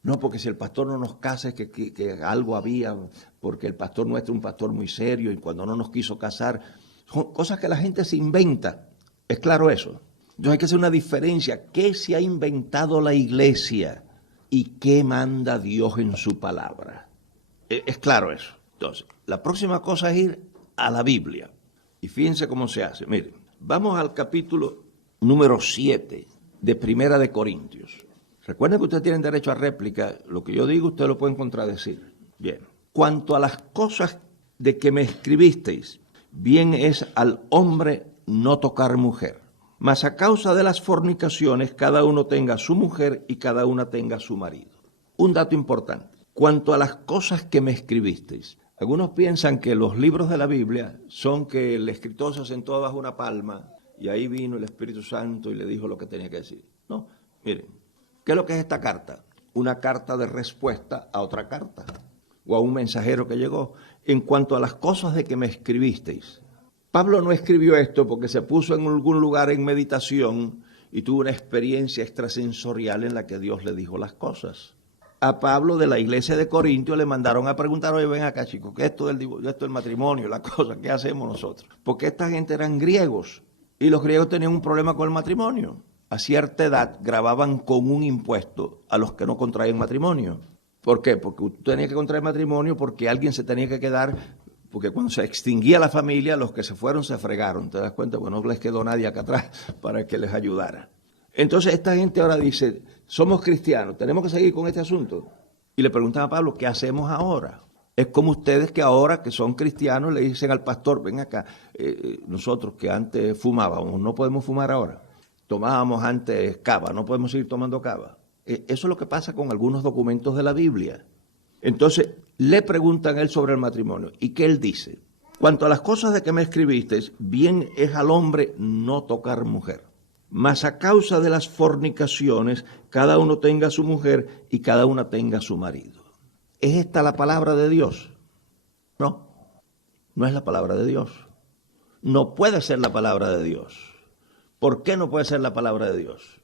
No, porque si el pastor no nos casa es que algo había, porque el pastor nuestro es un pastor muy serio y cuando no nos quiso casar, son cosas que la gente se inventa. ¿Es claro eso? Entonces hay que hacer una diferencia. ¿Qué se ha inventado la iglesia y qué manda Dios en su palabra? Es claro eso. Entonces, la próxima cosa es ir a la Biblia. Y fíjense cómo se hace. Miren, vamos al capítulo número 7 de Primera de Corintios. Recuerden que ustedes tienen derecho a réplica. Lo que yo digo, ustedes lo pueden contradecir. Bien. Cuanto a las cosas de que me escribisteis, bien es al hombre no tocar mujer. Mas a causa de las fornicaciones, cada uno tenga su mujer y cada una tenga su marido. Un dato importante. Cuanto a las cosas que me escribisteis. Algunos piensan que los libros de la Biblia son que el escritor se sentó bajo una palma y ahí vino el Espíritu Santo y le dijo lo que tenía que decir. No, miren, ¿qué es lo que es esta carta? Una carta de respuesta a otra carta o a un mensajero que llegó. En cuanto a las cosas de que me escribisteis. Pablo no escribió esto porque se puso en algún lugar en meditación y tuvo una experiencia extrasensorial en la que Dios le dijo las cosas. A Pablo de la iglesia de Corintios le mandaron a preguntar, oye, ven acá chicos, ¿qué es esto del matrimonio, la cosa, qué hacemos nosotros? Porque esta gente eran griegos y los griegos tenían un problema con el matrimonio. A cierta edad grababan con un impuesto a los que no contraían matrimonio. ¿Por qué? Porque tú tenías que contraer matrimonio porque alguien se tenía que quedar, porque cuando se extinguía la familia, los que se fueron se fregaron, ¿te das cuenta? Pues no les quedó nadie acá atrás para que les ayudara. Entonces esta gente ahora dice, somos cristianos, tenemos que seguir con este asunto. Y le preguntan a Pablo, ¿qué hacemos ahora? Es como ustedes que ahora, que son cristianos, le dicen al pastor, ven acá, nosotros que antes fumábamos, no podemos fumar ahora. Tomábamos antes cava, no podemos seguir tomando cava. Eso es lo que pasa con algunos documentos de la Biblia. Entonces, le preguntan a él sobre el matrimonio. ¿Y qué él dice? Cuanto a las cosas de que me escribiste, bien es al hombre no tocar mujer. Mas a causa de las fornicaciones, cada uno tenga su mujer y cada una tenga su marido. ¿Es esta la palabra de Dios? No, no es la palabra de Dios. No puede ser la palabra de Dios. ¿Por qué no puede ser la palabra de Dios?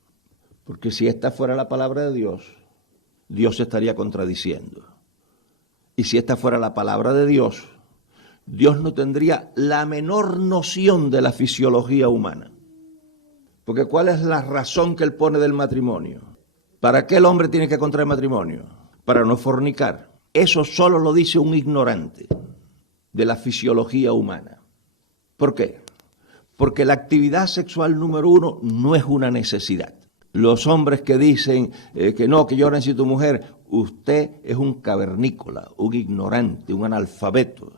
Porque si esta fuera la palabra de Dios, Dios se estaría contradiciendo. Y si esta fuera la palabra de Dios, Dios no tendría la menor noción de la fisiología humana. Porque ¿cuál es la razón que él pone del matrimonio? ¿Para qué el hombre tiene que contraer matrimonio? Para no fornicar. Eso solo lo dice un ignorante de la fisiología humana. ¿Por qué? Porque la actividad sexual número uno no es una necesidad. Los hombres que dicen que no, que yo necesito mujer, usted es un cavernícola, un ignorante, un analfabeto.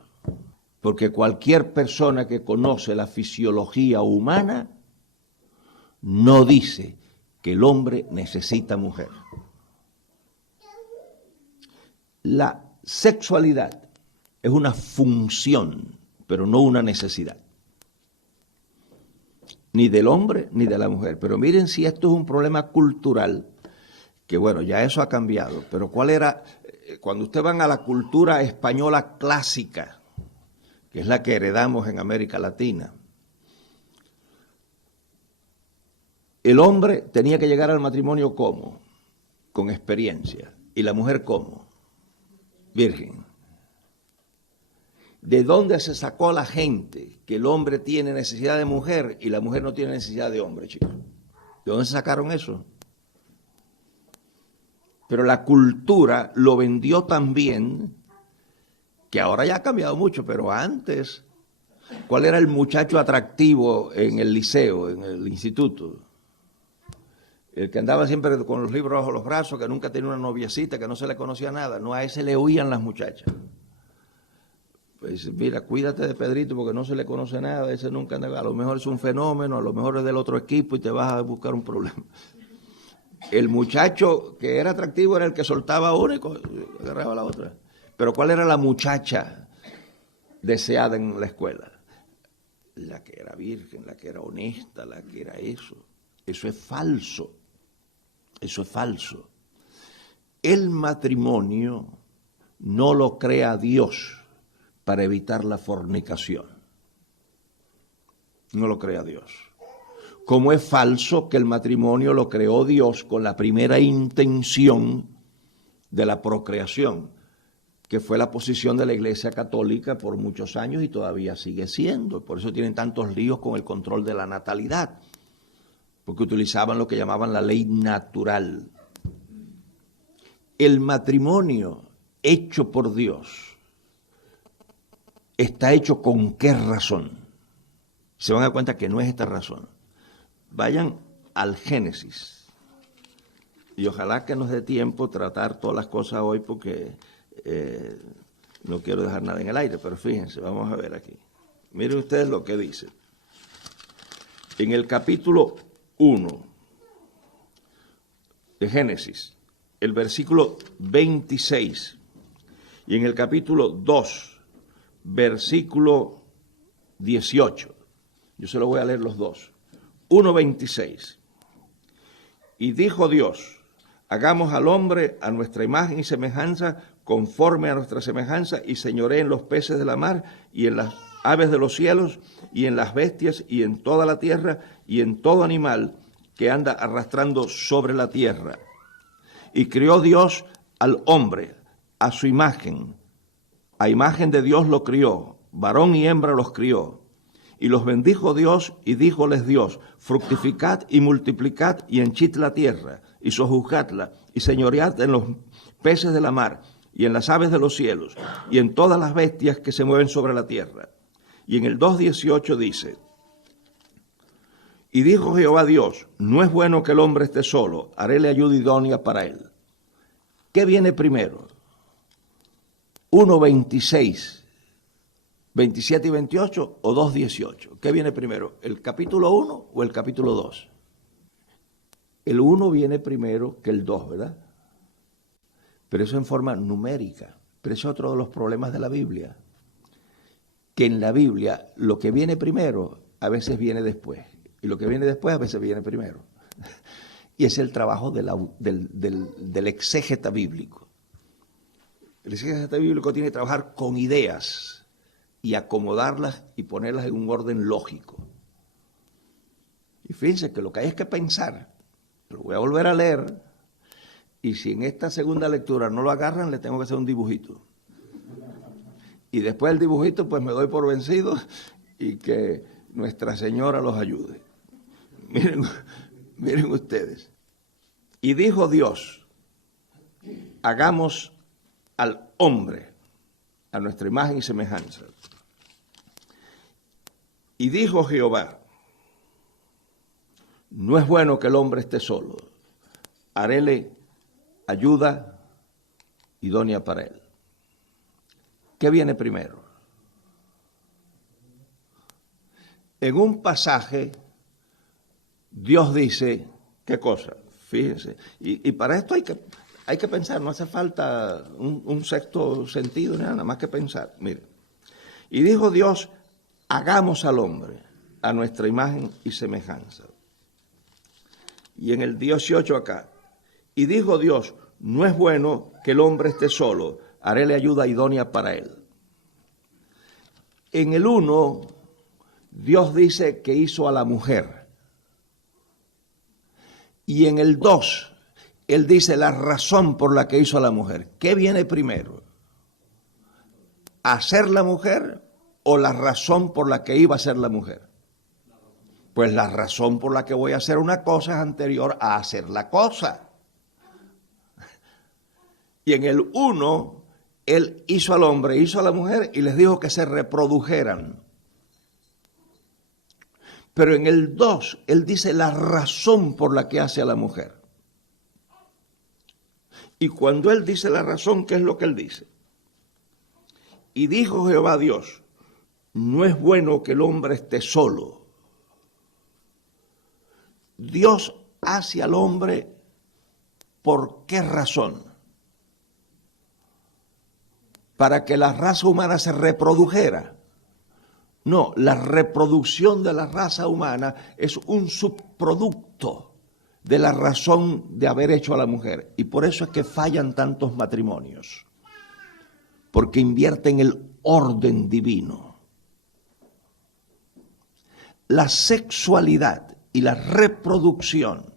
Porque cualquier persona que conoce la fisiología humana no dice que el hombre necesita mujer. La sexualidad es una función, pero no una necesidad. Ni del hombre ni de la mujer. Pero miren si esto es un problema cultural, que bueno, ya eso ha cambiado. Pero ¿cuál era? Cuando ustedes van a la cultura española clásica, que es la que heredamos en América Latina, el hombre tenía que llegar al matrimonio ¿cómo? Con experiencia. ¿Y la mujer cómo? Virgen. ¿De dónde se sacó la gente que el hombre tiene necesidad de mujer y la mujer no tiene necesidad de hombre, chicos? ¿De dónde se sacaron eso? Pero la cultura lo vendió tan bien que ahora ya ha cambiado mucho, pero antes, ¿cuál era el muchacho atractivo en el liceo, en el instituto? El que andaba siempre con los libros bajo los brazos, que nunca tenía una noviecita, que no se le conocía nada. No, a ese le huían las muchachas. Pues mira, cuídate de Pedrito porque no se le conoce nada, ese nunca anda, a lo mejor es un fenómeno, a lo mejor es del otro equipo y te vas a buscar un problema. El muchacho que era atractivo era el que soltaba uno y agarraba a la otra. Pero ¿cuál era la muchacha deseada en la escuela? La que era virgen, la que era honesta, la que era eso. Eso es falso. Eso es falso. El matrimonio no lo crea Dios para evitar la fornicación. No lo crea Dios. Como es falso que el matrimonio lo creó Dios con la primera intención de la procreación, que fue la posición de la Iglesia Católica por muchos años y todavía sigue siendo. Por eso tienen tantos líos con el control de la natalidad, porque utilizaban lo que llamaban la ley natural. El matrimonio hecho por Dios está hecho con qué razón. Se van a dar cuenta que no es esta razón. Vayan al Génesis. Y ojalá que nos dé tiempo tratar todas las cosas hoy porque no quiero dejar nada en el aire, pero fíjense, vamos a ver aquí. Miren ustedes lo que dice. En el capítulo 1 de Génesis, el versículo 26, y en el capítulo 2, versículo 18. Yo se lo voy a leer los dos. 1:26. Y dijo Dios, hagamos al hombre a nuestra imagen y semejanza, conforme a nuestra semejanza, y señoree en los peces de la mar, y en las aves de los cielos, y en las bestias, y en toda la tierra, y en todo animal que anda arrastrando sobre la tierra. Y crió Dios al hombre a su imagen. A imagen de Dios lo crió, varón y hembra los crió. Y los bendijo Dios y díjoles Dios, fructificad y multiplicad y henchid la tierra y sojuzgadla y señoread en los peces de la mar, y en las aves de los cielos, y en todas las bestias que se mueven sobre la tierra. Y en el 2:18 dice, y dijo Jehová Dios, no es bueno que el hombre esté solo, haréle ayuda idónea para él. ¿Qué viene primero? 1:26, 27 y 28 o 2:18. ¿Qué viene primero? ¿El capítulo 1 o el capítulo 2? El 1 viene primero que el 2, ¿verdad? Pero eso en forma numérica. Pero eso es otro de los problemas de la Biblia. Que en la Biblia lo que viene primero a veces viene después. Y lo que viene después a veces viene primero. Y es el trabajo del exégeta bíblico. El exégeta bíblico tiene que trabajar con ideas y acomodarlas y ponerlas en un orden lógico. Y fíjense que lo que hay es que pensar. Lo voy a volver a leer. Y si en esta segunda lectura no lo agarran, le tengo que hacer un dibujito. Y después del dibujito, pues me doy por vencido y que Nuestra Señora los ayude. Miren ustedes. Y dijo Dios, hagamos al hombre a nuestra imagen y semejanza. Y dijo Jehová, no es bueno que el hombre esté solo, haréle ayuda idónea para él. ¿Qué viene primero? En un pasaje, Dios dice, ¿qué cosa? Fíjense, y para esto hay que pensar, no hace falta un sexto sentido, nada más que pensar. Mire, y dijo Dios, hagamos al hombre a nuestra imagen y semejanza. Y en el 18 acá, y dijo Dios, no es bueno que el hombre esté solo, haréle ayuda idónea para él. En el 1, Dios dice que hizo a la mujer. Y en el 2, Él dice la razón por la que hizo a la mujer. ¿Qué viene primero? ¿Hacer la mujer o la razón por la que iba a ser la mujer? Pues la razón por la que voy a hacer una cosa es anterior a hacer la cosa. Y en el 1, Él hizo al hombre, hizo a la mujer y les dijo que se reprodujeran. Pero en el 2, Él dice la razón por la que hace a la mujer. Y cuando Él dice la razón, ¿qué es lo que Él dice? Y dijo Jehová Dios, no es bueno que el hombre esté solo. Dios hace al hombre, ¿por qué razón? Para que la raza humana se reprodujera. No, la reproducción de la raza humana es un subproducto de la razón de haber hecho a la mujer. Y por eso es que fallan tantos matrimonios. Porque invierten el orden divino. La sexualidad y la reproducción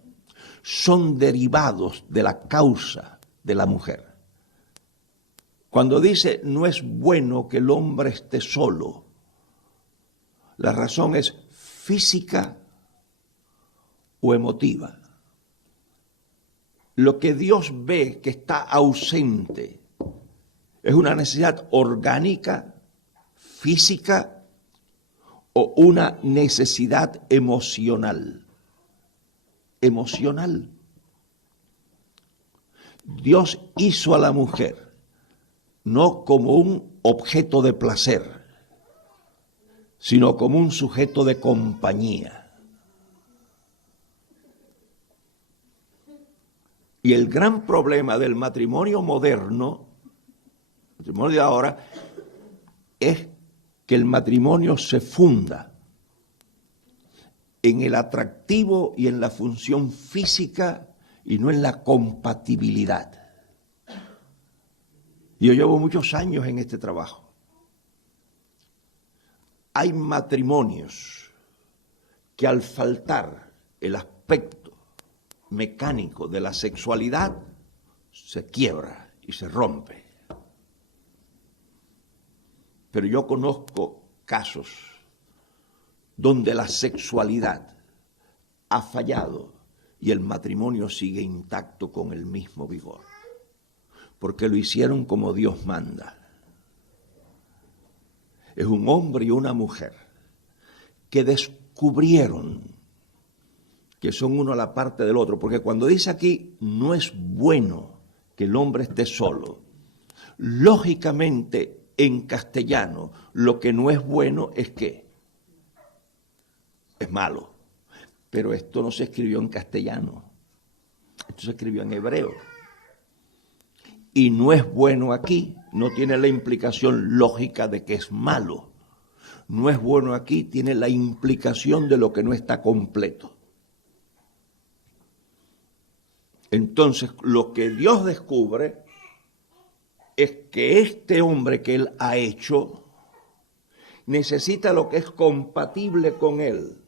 son derivados de la causa de la mujer. Cuando dice no es bueno que el hombre esté solo, la razón es física o emotiva. Lo que Dios ve que está ausente es una necesidad orgánica, física o una necesidad emocional. Emocional. Dios hizo a la mujer no como un objeto de placer, sino como un sujeto de compañía. Y el gran problema del matrimonio moderno, el matrimonio de ahora, es que el matrimonio se funda en el atractivo y en la función física y no en la compatibilidad. Yo llevo muchos años en este trabajo. Hay matrimonios que al faltar el aspecto mecánico de la sexualidad se quiebra y se rompe. Pero yo conozco casos donde la sexualidad ha fallado y el matrimonio sigue intacto con el mismo vigor. porque lo hicieron como Dios manda. Es un hombre y una mujer que descubrieron que son uno a la parte del otro, porque cuando dice aquí, no es bueno que el hombre esté solo, lógicamente en castellano lo que no es bueno es que es malo, pero esto no se escribió en castellano, esto se escribió en hebreo, y no es bueno aquí, no tiene la implicación lógica de que es malo, no es bueno aquí, tiene la implicación de lo que no está completo. Entonces, lo que Dios descubre es que este hombre que Él ha hecho necesita lo que es compatible con Él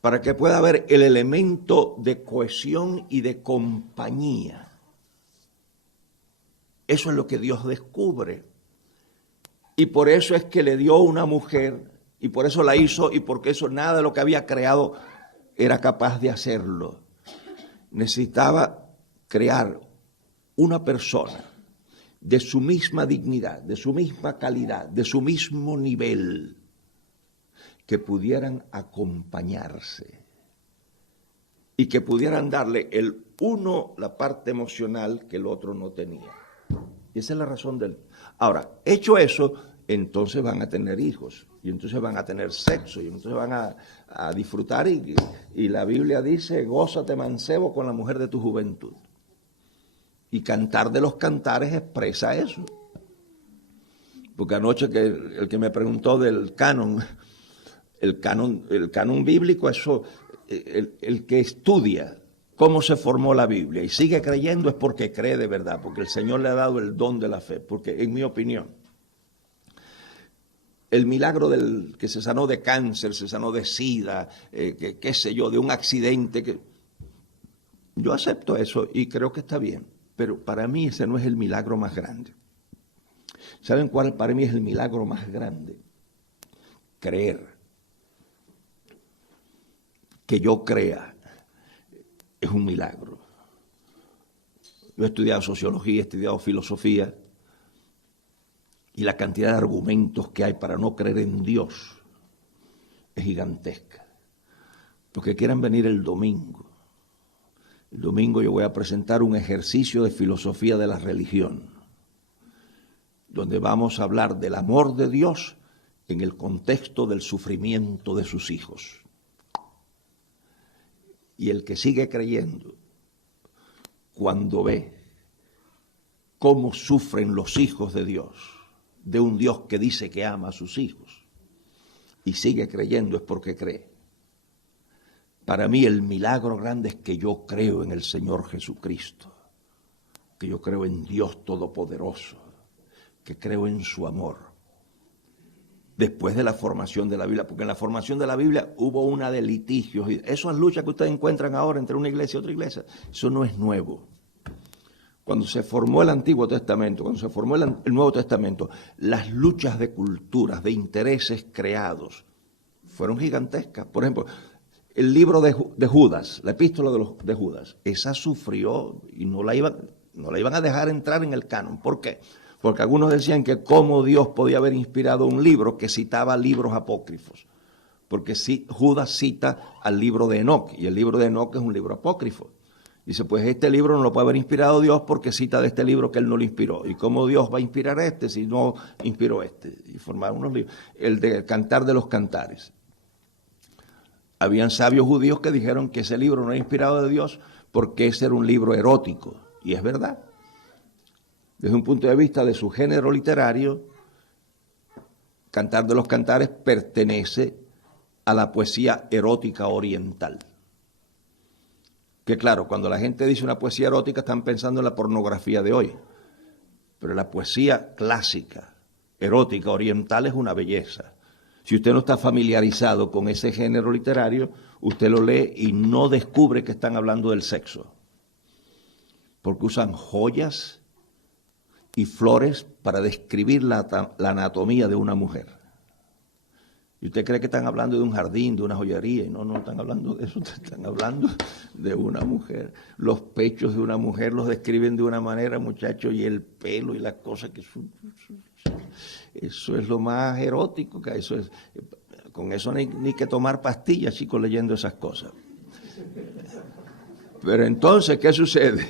para que pueda haber el elemento de cohesión y de compañía. Eso es lo que Dios descubre. Y por eso es que le dio una mujer, y por eso la hizo, y porque eso nada de lo que había creado era capaz de hacerlo. Necesitaba crear una persona de su misma dignidad, de su misma calidad, de su mismo nivel, que pudieran acompañarse y que pudieran darle el uno la parte emocional que el otro no tenía. Y esa es la razón del... Ahora, hecho eso, entonces van a tener hijos, y entonces van a tener sexo, y entonces van a disfrutar, y la Biblia dice, gózate mancebo con la mujer de tu juventud. Y Cantar de los Cantares expresa eso. Porque anoche el que me preguntó del canon, el canon bíblico, eso, el que estudia cómo se formó la Biblia y sigue creyendo es porque cree de verdad, porque el Señor le ha dado el don de la fe, porque en mi opinión, el milagro del que se sanó de cáncer, se sanó de sida, qué sé yo, de un accidente, yo acepto eso y creo que está bien, pero para mí ese no es el milagro más grande. ¿Saben cuál para mí es el milagro más grande? Creer. Que yo crea es un milagro. Yo he estudiado sociología, he estudiado filosofía, y la cantidad de argumentos que hay para no creer en Dios es gigantesca. Los que quieran venir el domingo yo voy a presentar un ejercicio de filosofía de la religión, donde vamos a hablar del amor de Dios en el contexto del sufrimiento de sus hijos. Y el que sigue creyendo, cuando ve cómo sufren los hijos de Dios, de un Dios que dice que ama a sus hijos, y sigue creyendo es porque cree. Para mí el milagro grande es que yo creo en el Señor Jesucristo, que yo creo en Dios Todopoderoso, que creo en su amor. Después de la formación de la Biblia, porque en la formación de la Biblia hubo una de litigios, y esas luchas que ustedes encuentran ahora entre una iglesia y otra iglesia, eso no es nuevo. Cuando se formó el Antiguo Testamento, cuando se formó el Nuevo Testamento, las luchas de culturas, de intereses creados, fueron gigantescas. Por ejemplo, el libro de Judas, la epístola de Judas, esa sufrió y no la iban a dejar entrar en el canon. ¿Por qué? Porque algunos decían que cómo Dios podía haber inspirado un libro que citaba libros apócrifos. Porque Judas cita al libro de Enoc, y el libro de Enoc es un libro apócrifo. Dice, pues este libro no lo puede haber inspirado Dios porque cita de este libro que él no lo inspiró. ¿Y cómo Dios va a inspirar este si no inspiró este? Y formaron unos libros. El de Cantar de los Cantares. Habían sabios judíos que dijeron que ese libro no era inspirado de Dios porque ese era un libro erótico. Y es verdad. Desde un punto de vista de su género literario, Cantar de los Cantares pertenece a la poesía erótica oriental. Que claro, cuando la gente dice una poesía erótica están pensando en la pornografía de hoy. Pero la poesía clásica, erótica, oriental es una belleza. Si usted no está familiarizado con ese género literario, usted lo lee y no descubre que están hablando del sexo. Porque usan joyas y flores para describir la anatomía de una mujer. Y usted cree que están hablando de un jardín, de una joyería, y no están hablando de eso, están hablando de una mujer. Los pechos de una mujer los describen de una manera, muchachos, y el pelo y las cosas que son... Eso es lo más erótico que hay. Eso es, con eso ni que tomar pastillas, chicos, leyendo esas cosas. Pero entonces, ¿qué sucede?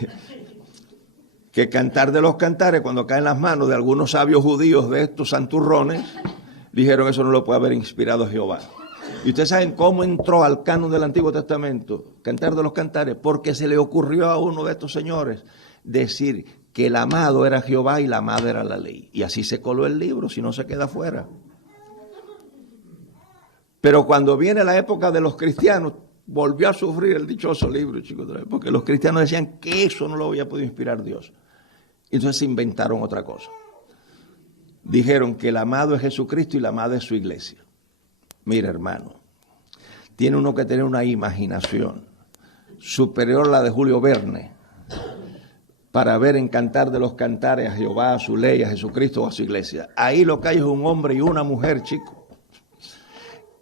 Que Cantar de los Cantares, cuando cae en las manos de algunos sabios judíos de estos santurrones, dijeron eso no lo puede haber inspirado Jehová. Y ustedes saben cómo entró al canon del Antiguo Testamento, Cantar de los Cantares, porque se le ocurrió a uno de estos señores decir que el amado era Jehová y la amada era la ley. Y así se coló el libro, si no se queda fuera. Pero cuando viene la época de los cristianos, volvió a sufrir el dichoso libro, chicos, porque los cristianos decían que eso no lo había podido inspirar Dios. Entonces inventaron otra cosa. Dijeron que el amado es Jesucristo y la amada es su iglesia. Mira, hermano, tiene uno que tener una imaginación superior a la de Julio Verne para ver en Cantar de los Cantares a Jehová, a su ley, a Jesucristo o a su iglesia. Ahí lo que hay es un hombre y una mujer, chicos,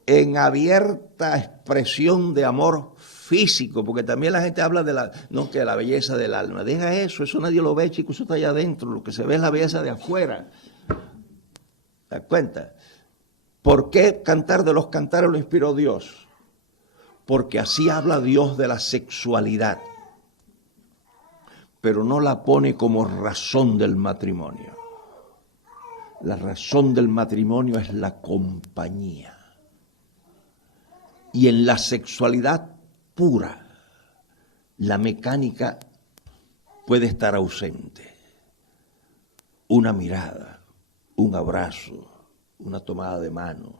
en abierta expresión de amor físico, porque también la gente habla de la belleza del alma. Deja eso nadie lo ve, chicos, eso está allá adentro, lo que se ve es la belleza de afuera. ¿Te das cuenta? ¿Por qué Cantar de los Cantares lo inspiró Dios? Porque así habla Dios de la sexualidad, pero no la pone como razón del matrimonio. La razón del matrimonio es la compañía. Y en la sexualidad pura, la mecánica puede estar ausente. Una mirada, un abrazo, una tomada de mano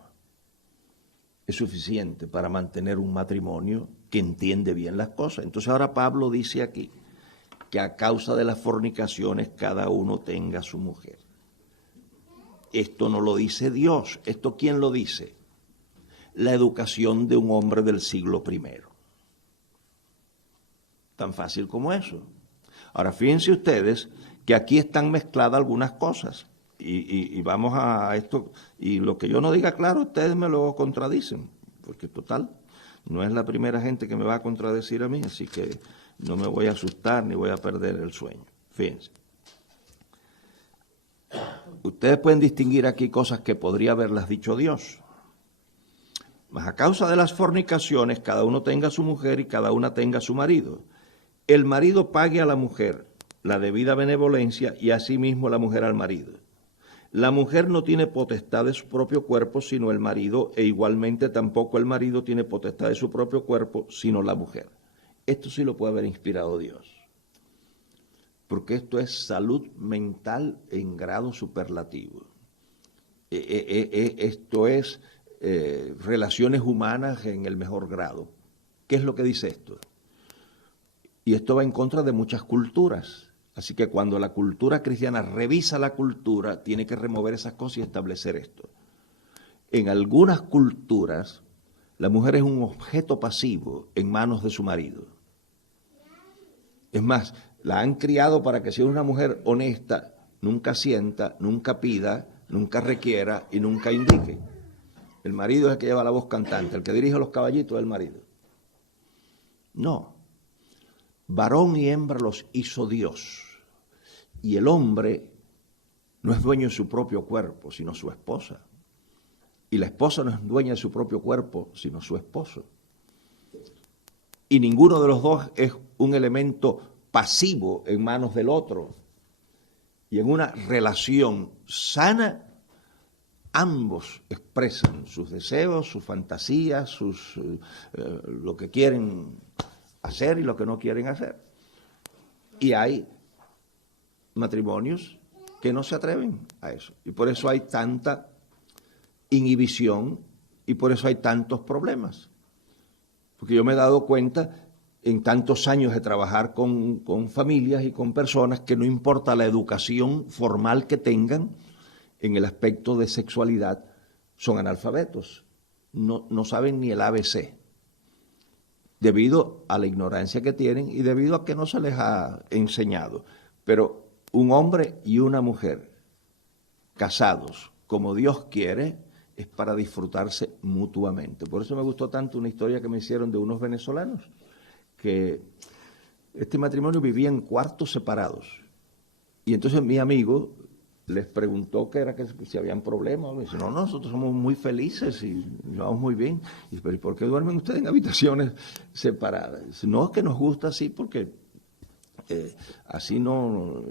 es suficiente para mantener un matrimonio que entiende bien las cosas. Entonces ahora Pablo dice aquí que a causa de las fornicaciones cada uno tenga su mujer. Esto no lo dice Dios. ¿Esto quién lo dice? La educación de un hombre del siglo I. Tan fácil como eso. Ahora, fíjense ustedes que aquí están mezcladas algunas cosas. Y vamos a esto, y lo que yo no diga claro, ustedes me lo contradicen, porque total, no es la primera gente que me va a contradecir a mí, así que no me voy a asustar ni voy a perder el sueño. Fíjense. Ustedes pueden distinguir aquí cosas que podría haberlas dicho Dios. Mas a causa de las fornicaciones, cada uno tenga su mujer y cada una tenga su marido. El marido pague a la mujer la debida benevolencia y asimismo la mujer al marido. La mujer no tiene potestad de su propio cuerpo sino el marido, e igualmente tampoco el marido tiene potestad de su propio cuerpo sino la mujer. Esto sí lo puede haber inspirado Dios, porque esto es salud mental en grado superlativo. Esto es relaciones humanas en el mejor grado. ¿Qué es lo que dice esto? Y esto va en contra de muchas culturas. Así que cuando la cultura cristiana revisa la cultura, tiene que remover esas cosas y establecer esto. En algunas culturas, la mujer es un objeto pasivo en manos de su marido. Es más, la han criado para que sea una mujer honesta, nunca sienta, nunca pida, nunca requiera y nunca indique. El marido es el que lleva la voz cantante, el que dirige los caballitos es el marido. No. Varón y hembra los hizo Dios. Y el hombre no es dueño de su propio cuerpo, sino su esposa. Y la esposa no es dueña de su propio cuerpo, sino su esposo. Y ninguno de los dos es un elemento pasivo en manos del otro. Y en una relación sana, ambos expresan sus deseos, sus fantasías, lo que quieren hacer y lo que no quieren hacer. Y hay matrimonios que no se atreven a eso. Y por eso hay tanta inhibición y por eso hay tantos problemas. Porque yo me he dado cuenta en tantos años de trabajar con familias y con personas que no importa la educación formal que tengan en el aspecto de sexualidad, son analfabetos. No saben ni el ABC. Debido a la ignorancia que tienen y debido a que no se les ha enseñado. Pero un hombre y una mujer casados como Dios quiere es para disfrutarse mutuamente. Por eso me gustó tanto una historia que me hicieron de unos venezolanos que este matrimonio vivía en cuartos separados. Y entonces mi amigo les preguntó que era que si habían problemas. Me dice, no, nosotros somos muy felices y vamos muy bien. Y dice, ¿pero por qué duermen ustedes en habitaciones separadas? Dice, no, es que nos gusta así porque así no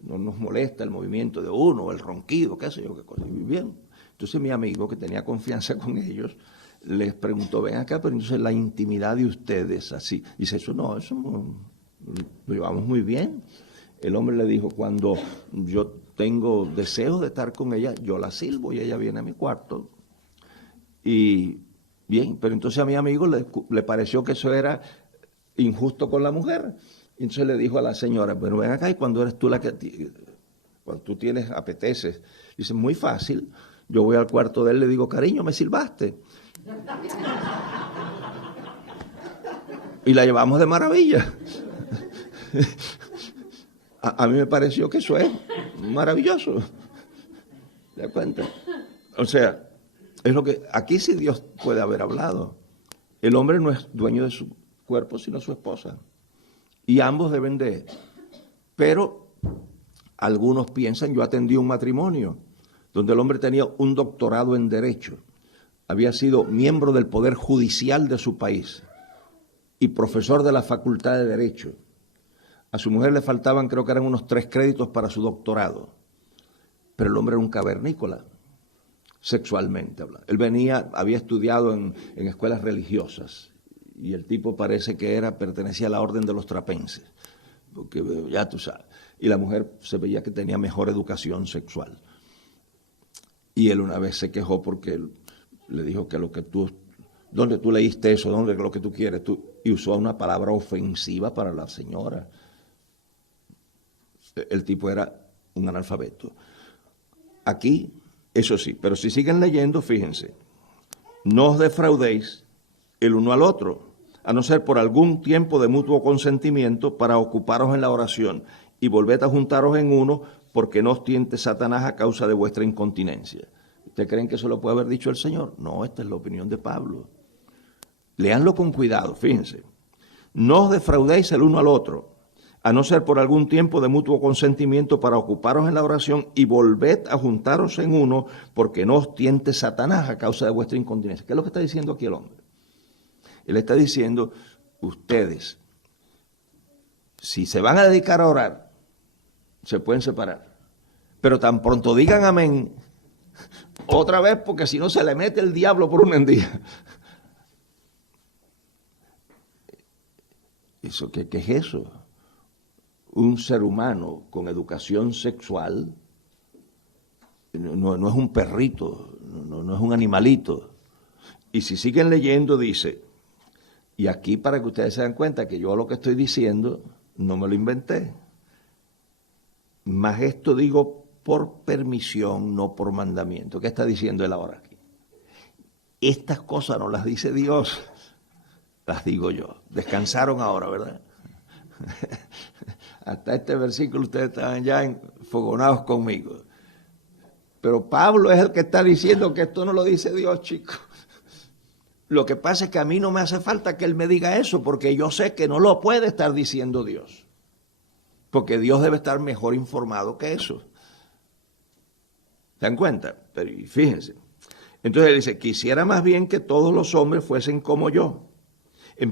nos molesta el movimiento de uno, el ronquido, qué sé yo, qué cosa. Y bien. Entonces mi amigo, que tenía confianza con ellos, les preguntó, ven acá, pero entonces la intimidad de ustedes así. Dice, eso lo llevamos muy bien. El hombre le dijo, cuando yo tengo deseos de estar con ella, yo la silbo y ella viene a mi cuarto. Y bien, pero entonces a mi amigo le pareció que eso era injusto con la mujer. Y entonces le dijo a la señora, bueno, ven acá, y cuando eres tú cuando tú tienes, apeteces, dice, muy fácil, yo voy al cuarto de él, le digo, cariño, ¿me silbaste? Y la llevamos de maravilla. A mí me pareció que eso es maravilloso. ¿Te das cuenta? O sea, es lo que aquí sí Dios puede haber hablado. El hombre no es dueño de su cuerpo, sino su esposa. Y ambos deben de. Pero algunos piensan, yo atendí un matrimonio donde el hombre tenía un doctorado en Derecho, había sido miembro del Poder Judicial de su país y profesor de la Facultad de Derecho. A su mujer le faltaban, creo que eran unos 3 créditos para su doctorado. Pero el hombre era un cavernícola, sexualmente hablando. Él había estudiado en escuelas religiosas, y el tipo parece que pertenecía a la orden de los trapenses, porque ya tú sabes. Y la mujer se veía que tenía mejor educación sexual. Y él una vez se quejó porque él le dijo que ¿dónde tú leíste eso? ¿Dónde lo que tú quieres? Y usó una palabra ofensiva para la señora. El tipo era un analfabeto. Aquí, eso sí, pero si siguen leyendo, fíjense, no os defraudéis el uno al otro, a no ser por algún tiempo de mutuo consentimiento para ocuparos en la oración y volved a juntaros en uno, porque no os tiente Satanás a causa de vuestra incontinencia. ¿Ustedes creen que eso lo puede haber dicho el Señor? No, esta es la opinión de Pablo. Léanlo con cuidado, fíjense. No os defraudéis el uno al otro, a no ser por algún tiempo de mutuo consentimiento para ocuparos en la oración y volved a juntaros en uno, porque no os tiente Satanás a causa de vuestra incontinencia. ¿Qué es lo que está diciendo aquí el hombre? Él está diciendo, ustedes, si se van a dedicar a orar, se pueden separar. Pero tan pronto digan amén, otra vez, porque si no se le mete el diablo por una hendía. ¿Qué es eso? Un ser humano con educación sexual no es un perrito, no es un animalito. Y si siguen leyendo, dice, y aquí para que ustedes se den cuenta que yo lo que estoy diciendo no me lo inventé, mas esto digo por permisión, no por mandamiento. ¿Qué está diciendo él ahora aquí? Estas cosas no las dice Dios, las digo yo. Descansaron ahora, ¿verdad? Hasta este versículo ustedes estaban ya enfogonados conmigo. Pero Pablo es el que está diciendo que esto no lo dice Dios, chicos. Lo que pasa es que a mí no me hace falta que él me diga eso, porque yo sé que no lo puede estar diciendo Dios. Porque Dios debe estar mejor informado que eso. ¿Se dan cuenta? Pero fíjense. Entonces él dice, quisiera más bien que todos los hombres fuesen como yo.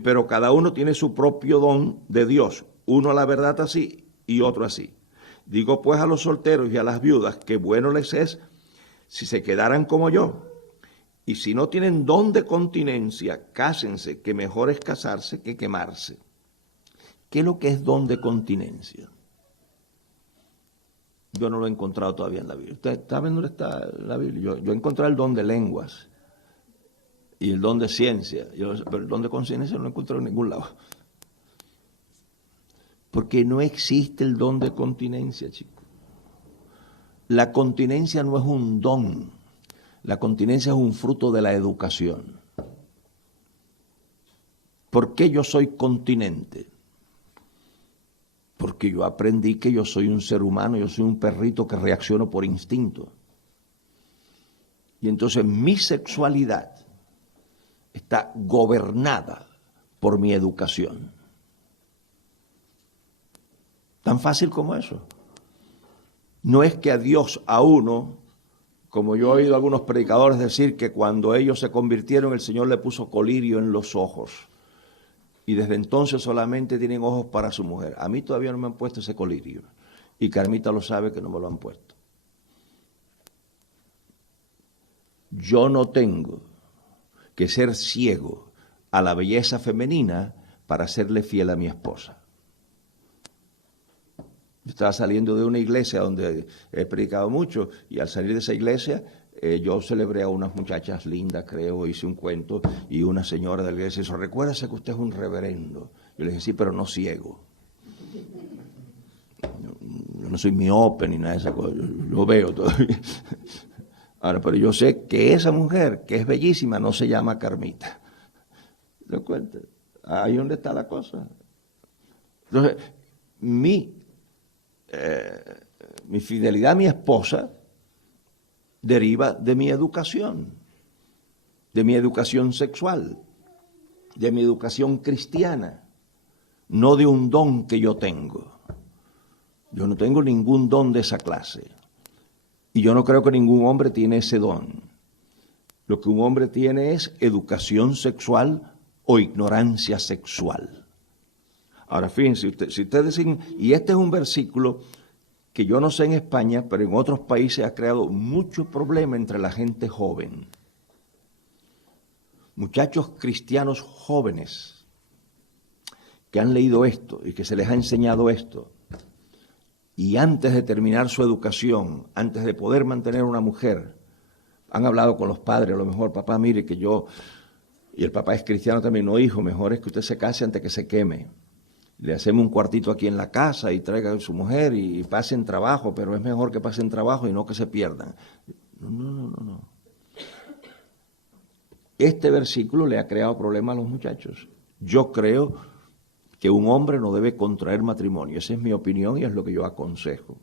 Pero cada uno tiene su propio don de Dios. Uno a la verdad así y otro así. Digo pues a los solteros y a las viudas que bueno les es si se quedaran como yo. Y si no tienen don de continencia, cásense, que mejor es casarse que quemarse. ¿Qué es lo que es don de continencia? Yo no lo he encontrado todavía en la Biblia. ¿Usted sabe dónde está la Biblia? Yo he encontrado el don de lenguas y el don de ciencia, pero el don de conciencia no lo he encontrado en ningún lado. Porque no existe el don de continencia, chicos. La continencia no es un don. La continencia es un fruto de la educación. ¿Por qué yo soy continente? Porque yo aprendí que yo soy un ser humano, yo soy un perrito que reacciono por instinto. Y entonces mi sexualidad está gobernada por mi educación. Tan fácil como eso. No es que a Dios, a uno, como yo he oído a algunos predicadores decir que cuando ellos se convirtieron el Señor le puso colirio en los ojos y desde entonces solamente tienen ojos para su mujer. A mí todavía no me han puesto ese colirio y Carmita lo sabe que no me lo han puesto. Yo no tengo que ser ciego a la belleza femenina para serle fiel a mi esposa. Yo estaba saliendo de una iglesia donde he predicado mucho y al salir de esa iglesia yo celebré a unas muchachas lindas, creo, hice un cuento y una señora de la iglesia dijo, recuérdese que usted es un reverendo. Yo le dije, sí, pero no ciego. Yo no soy miope ni nada de esa cosa, yo veo todavía. Ahora, pero yo sé que esa mujer, que es bellísima, no se llama Carmita. ¿Te das cuenta? Ahí donde está la cosa. Entonces, mi fidelidad a mi esposa deriva de mi educación sexual, de mi educación cristiana, no de un don que yo tengo. Yo no tengo ningún don de esa clase. Y yo no creo que ningún hombre tiene ese don. Lo que un hombre tiene es educación sexual o ignorancia sexual. Ahora fíjense, si ustedes dicen, y este es un versículo que yo no sé en España, pero en otros países ha creado mucho problema entre la gente joven. Muchachos cristianos jóvenes que han leído esto y que se les ha enseñado esto, y antes de terminar su educación, antes de poder mantener una mujer, han hablado con los padres, a lo mejor, papá, mire que yo, y el papá es cristiano también, no hijo, mejor es que usted se case antes que se queme. Le hacemos un cuartito aquí en la casa y traiga a su mujer y pasen trabajo, pero es mejor que pasen trabajo y no que se pierdan. No. Este versículo le ha creado problemas a los muchachos. Yo creo que un hombre no debe contraer matrimonio. Esa es mi opinión y es lo que yo aconsejo.